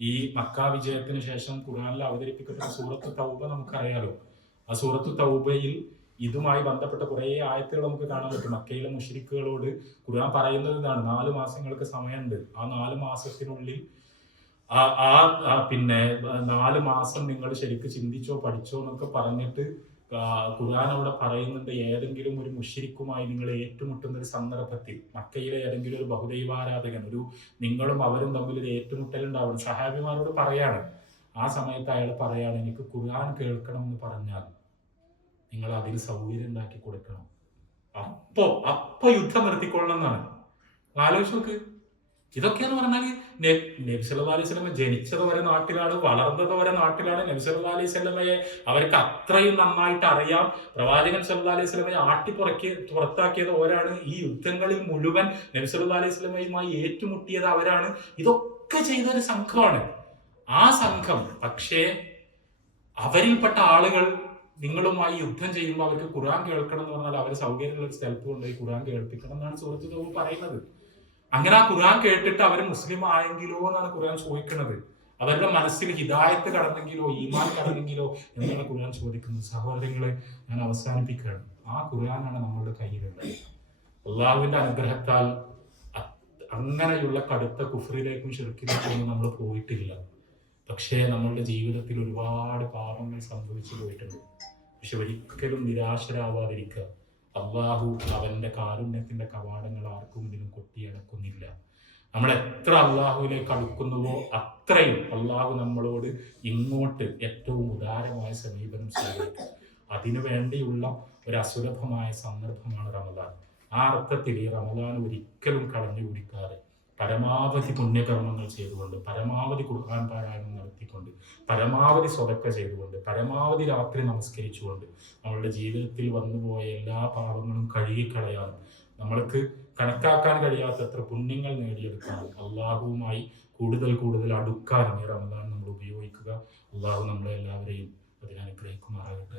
ഈ മക്ക വിജയത്തിന് ശേഷം ഖുർആനിൽ അവതരിപ്പിക്കപ്പെട്ട സൂറത്ത് തൗബ നമുക്കറിയാലോ. ആ സൂറത്ത് തൗബയിൽ ഇതുമായി ബന്ധപ്പെട്ട കുറേ ആയത്തുകൾ നമുക്ക് കാണാൻ പറ്റും. മക്കയിലെ മുശ്രിക്കുകളോട് ഖുർആൻ പറയുന്നത് ഇതാണ്: 4 മാസങ്ങൾക്ക് സമയമുണ്ട്. ആ 4 മാസത്തിനുള്ളിൽ പിന്നെ 4 മാസം നിങ്ങൾ ശരിക്ക് ചിന്തിച്ചോ പഠിച്ചോ എന്നൊക്കെ പറഞ്ഞിട്ട് ഖുർആൻ അവിടെ പറയുന്നുണ്ട്, ഏതെങ്കിലും ഒരു മുശ്രിക്കുമായി നിങ്ങൾ ഏറ്റുമുട്ടുന്ന ഒരു സന്ദർഭത്തിൽ മക്കയിലെ ഏതെങ്കിലും ഒരു ബഹുദൈവാരാധകൻ, നിങ്ങളും അവരും തമ്മിൽ ഒരു ഏറ്റുമുട്ടലുണ്ടാവണം. സഹാബിമാരോട് പറയാണ്. ആ സമയത്ത് അയാൾ പറയാണ്, എനിക്ക് ഖുർആൻ കേൾക്കണം എന്ന് പറഞ്ഞാൽ നിങ്ങൾ അതിന് സൗകര്യം ഉണ്ടാക്കി കൊടുക്കണം. അപ്പൊ യുദ്ധം നിർത്തിക്കൊള്ളണം എന്നാണ്. ആലോചിച്ച് നോക്ക്. ഇതൊക്കെയെന്ന് പറഞ്ഞാൽ നബി സല്ലല്ലാഹു അലൈഹി വസല്ലമ ജനിച്ചത് വരെ നാട്ടിലാണ്, വളർന്നത് വരെ നാട്ടിലാണ്. നബി സല്ലല്ലാഹു അലൈഹി വസല്ലമയെ അവർക്ക് അത്രയും നന്നായിട്ട് അറിയാം. പ്രവാചകൻ സല്ലല്ലാഹു അലൈഹി വസല്ലമയെ പുറത്താക്കിയത് അവരാണ്. ഈ യുദ്ധങ്ങളിൽ മുഴുവൻ നബി സല്ലല്ലാഹു അലൈഹി വസല്ലമയുമായി ഏറ്റുമുട്ടിയത് അവരാണ്. ഇതൊക്കെ ചെയ്ത ഒരു സംഘമാണ്. ആ സംഘം പക്ഷേ അവരിൽപ്പെട്ട ആളുകൾ നിങ്ങളുമായി യുദ്ധം ചെയ്യുമ്പോൾ അവർക്ക് ഖുർആൻ കേൾക്കണം എന്ന് പറഞ്ഞാൽ അവർ സൗകര്യമുള്ള ഒരു സ്ഥലത്ത് കൊണ്ടുപോയി ഖുർആൻ കേൾപ്പിക്കണം എന്നാണ് സൂറത്ത് തൗബ പറയുന്നത്. അങ്ങനെ ആ ഖുർആൻ കേട്ടിട്ട് അവർ മുസ്ലിം ആയെങ്കിലോ എന്നാണ് ഖുർആൻ ചോദിക്കുന്നത്. അവരുടെ മനസ്സിൽ ഹിദായത്ത് കടന്നെങ്കിലോ ഈമാൻ കടന്നെങ്കിലോ എന്നാണ് ഖുർആൻ ചോദിക്കുന്നത്. സഹോദരങ്ങളെ, ഞാൻ അവസാനിപ്പിക്കുകയാണ്. ആ ഖുർആനാണ് നമ്മളുടെ കയ്യിലുള്ളത്. അള്ളാഹുവിന്റെ അനുഗ്രഹത്താൽ അങ്ങനെയുള്ള കടുത്ത കുഫറിലേക്കും ശിർക്കിലേക്കും ഒന്നും നമ്മൾ പോയിട്ടില്ല. പക്ഷേ നമ്മളുടെ ജീവിതത്തിൽ ഒരുപാട് പാപങ്ങൾ സംഭവിച്ചു പോയിട്ടുണ്ട്. പക്ഷെ ഒരിക്കലും നിരാശരാവാതിരിക്കുക. അള്ളാഹു അവന്റെ കാരുണ്യത്തിന്റെ കവാടങ്ങൾ ആർക്കും ഇതിനും കൊട്ടിയടക്കുന്നില്ല. നമ്മൾ എത്ര അള്ളാഹുവിലേക്ക് അടുക്കുന്നുവോ അത്രയും അള്ളാഹു നമ്മളോട് ഇങ്ങോട്ട് ഏറ്റവും ഉദാരമായ സമീപനം സ്വീകരിക്കും. അതിനു വേണ്ടിയുള്ള ഒരു അസുലഭമായ സന്ദർഭമാണ് റമദാൻ. ആ അർത്ഥത്തിൽ ഈ റമദാൻ ഒരിക്കലും കളഞ്ഞു കുടിക്കാതെ പരമാവധി പുണ്യകർമ്മങ്ങൾ ചെയ്തുകൊണ്ട്, പരമാവധി ഖുർആൻ പാരായണം നടത്തിക്കൊണ്ട്, പരമാവധി സ്വതക്ക ചെയ്തുകൊണ്ട്, പരമാവധി രാത്രി നമസ്കരിച്ചുകൊണ്ട് നമ്മളുടെ ജീവിതത്തിൽ വന്നുപോയ എല്ലാ പാപങ്ങളും കഴുകിക്കളയാനും നമ്മൾക്ക് കണക്കാക്കാൻ കഴിയാത്തത്ര പുണ്യങ്ങൾ നേടിയെടുക്കാനും അള്ളാഹുവുമായി കൂടുതൽ കൂടുതൽ അടുക്കാനും ഈ റമദാൻ നമ്മൾ ഉപയോഗിക്കുക. അള്ളാഹു നമ്മളെ എല്ലാവരെയും അതിനനുഗ്രഹിക്കുമാറാകട്ടെ.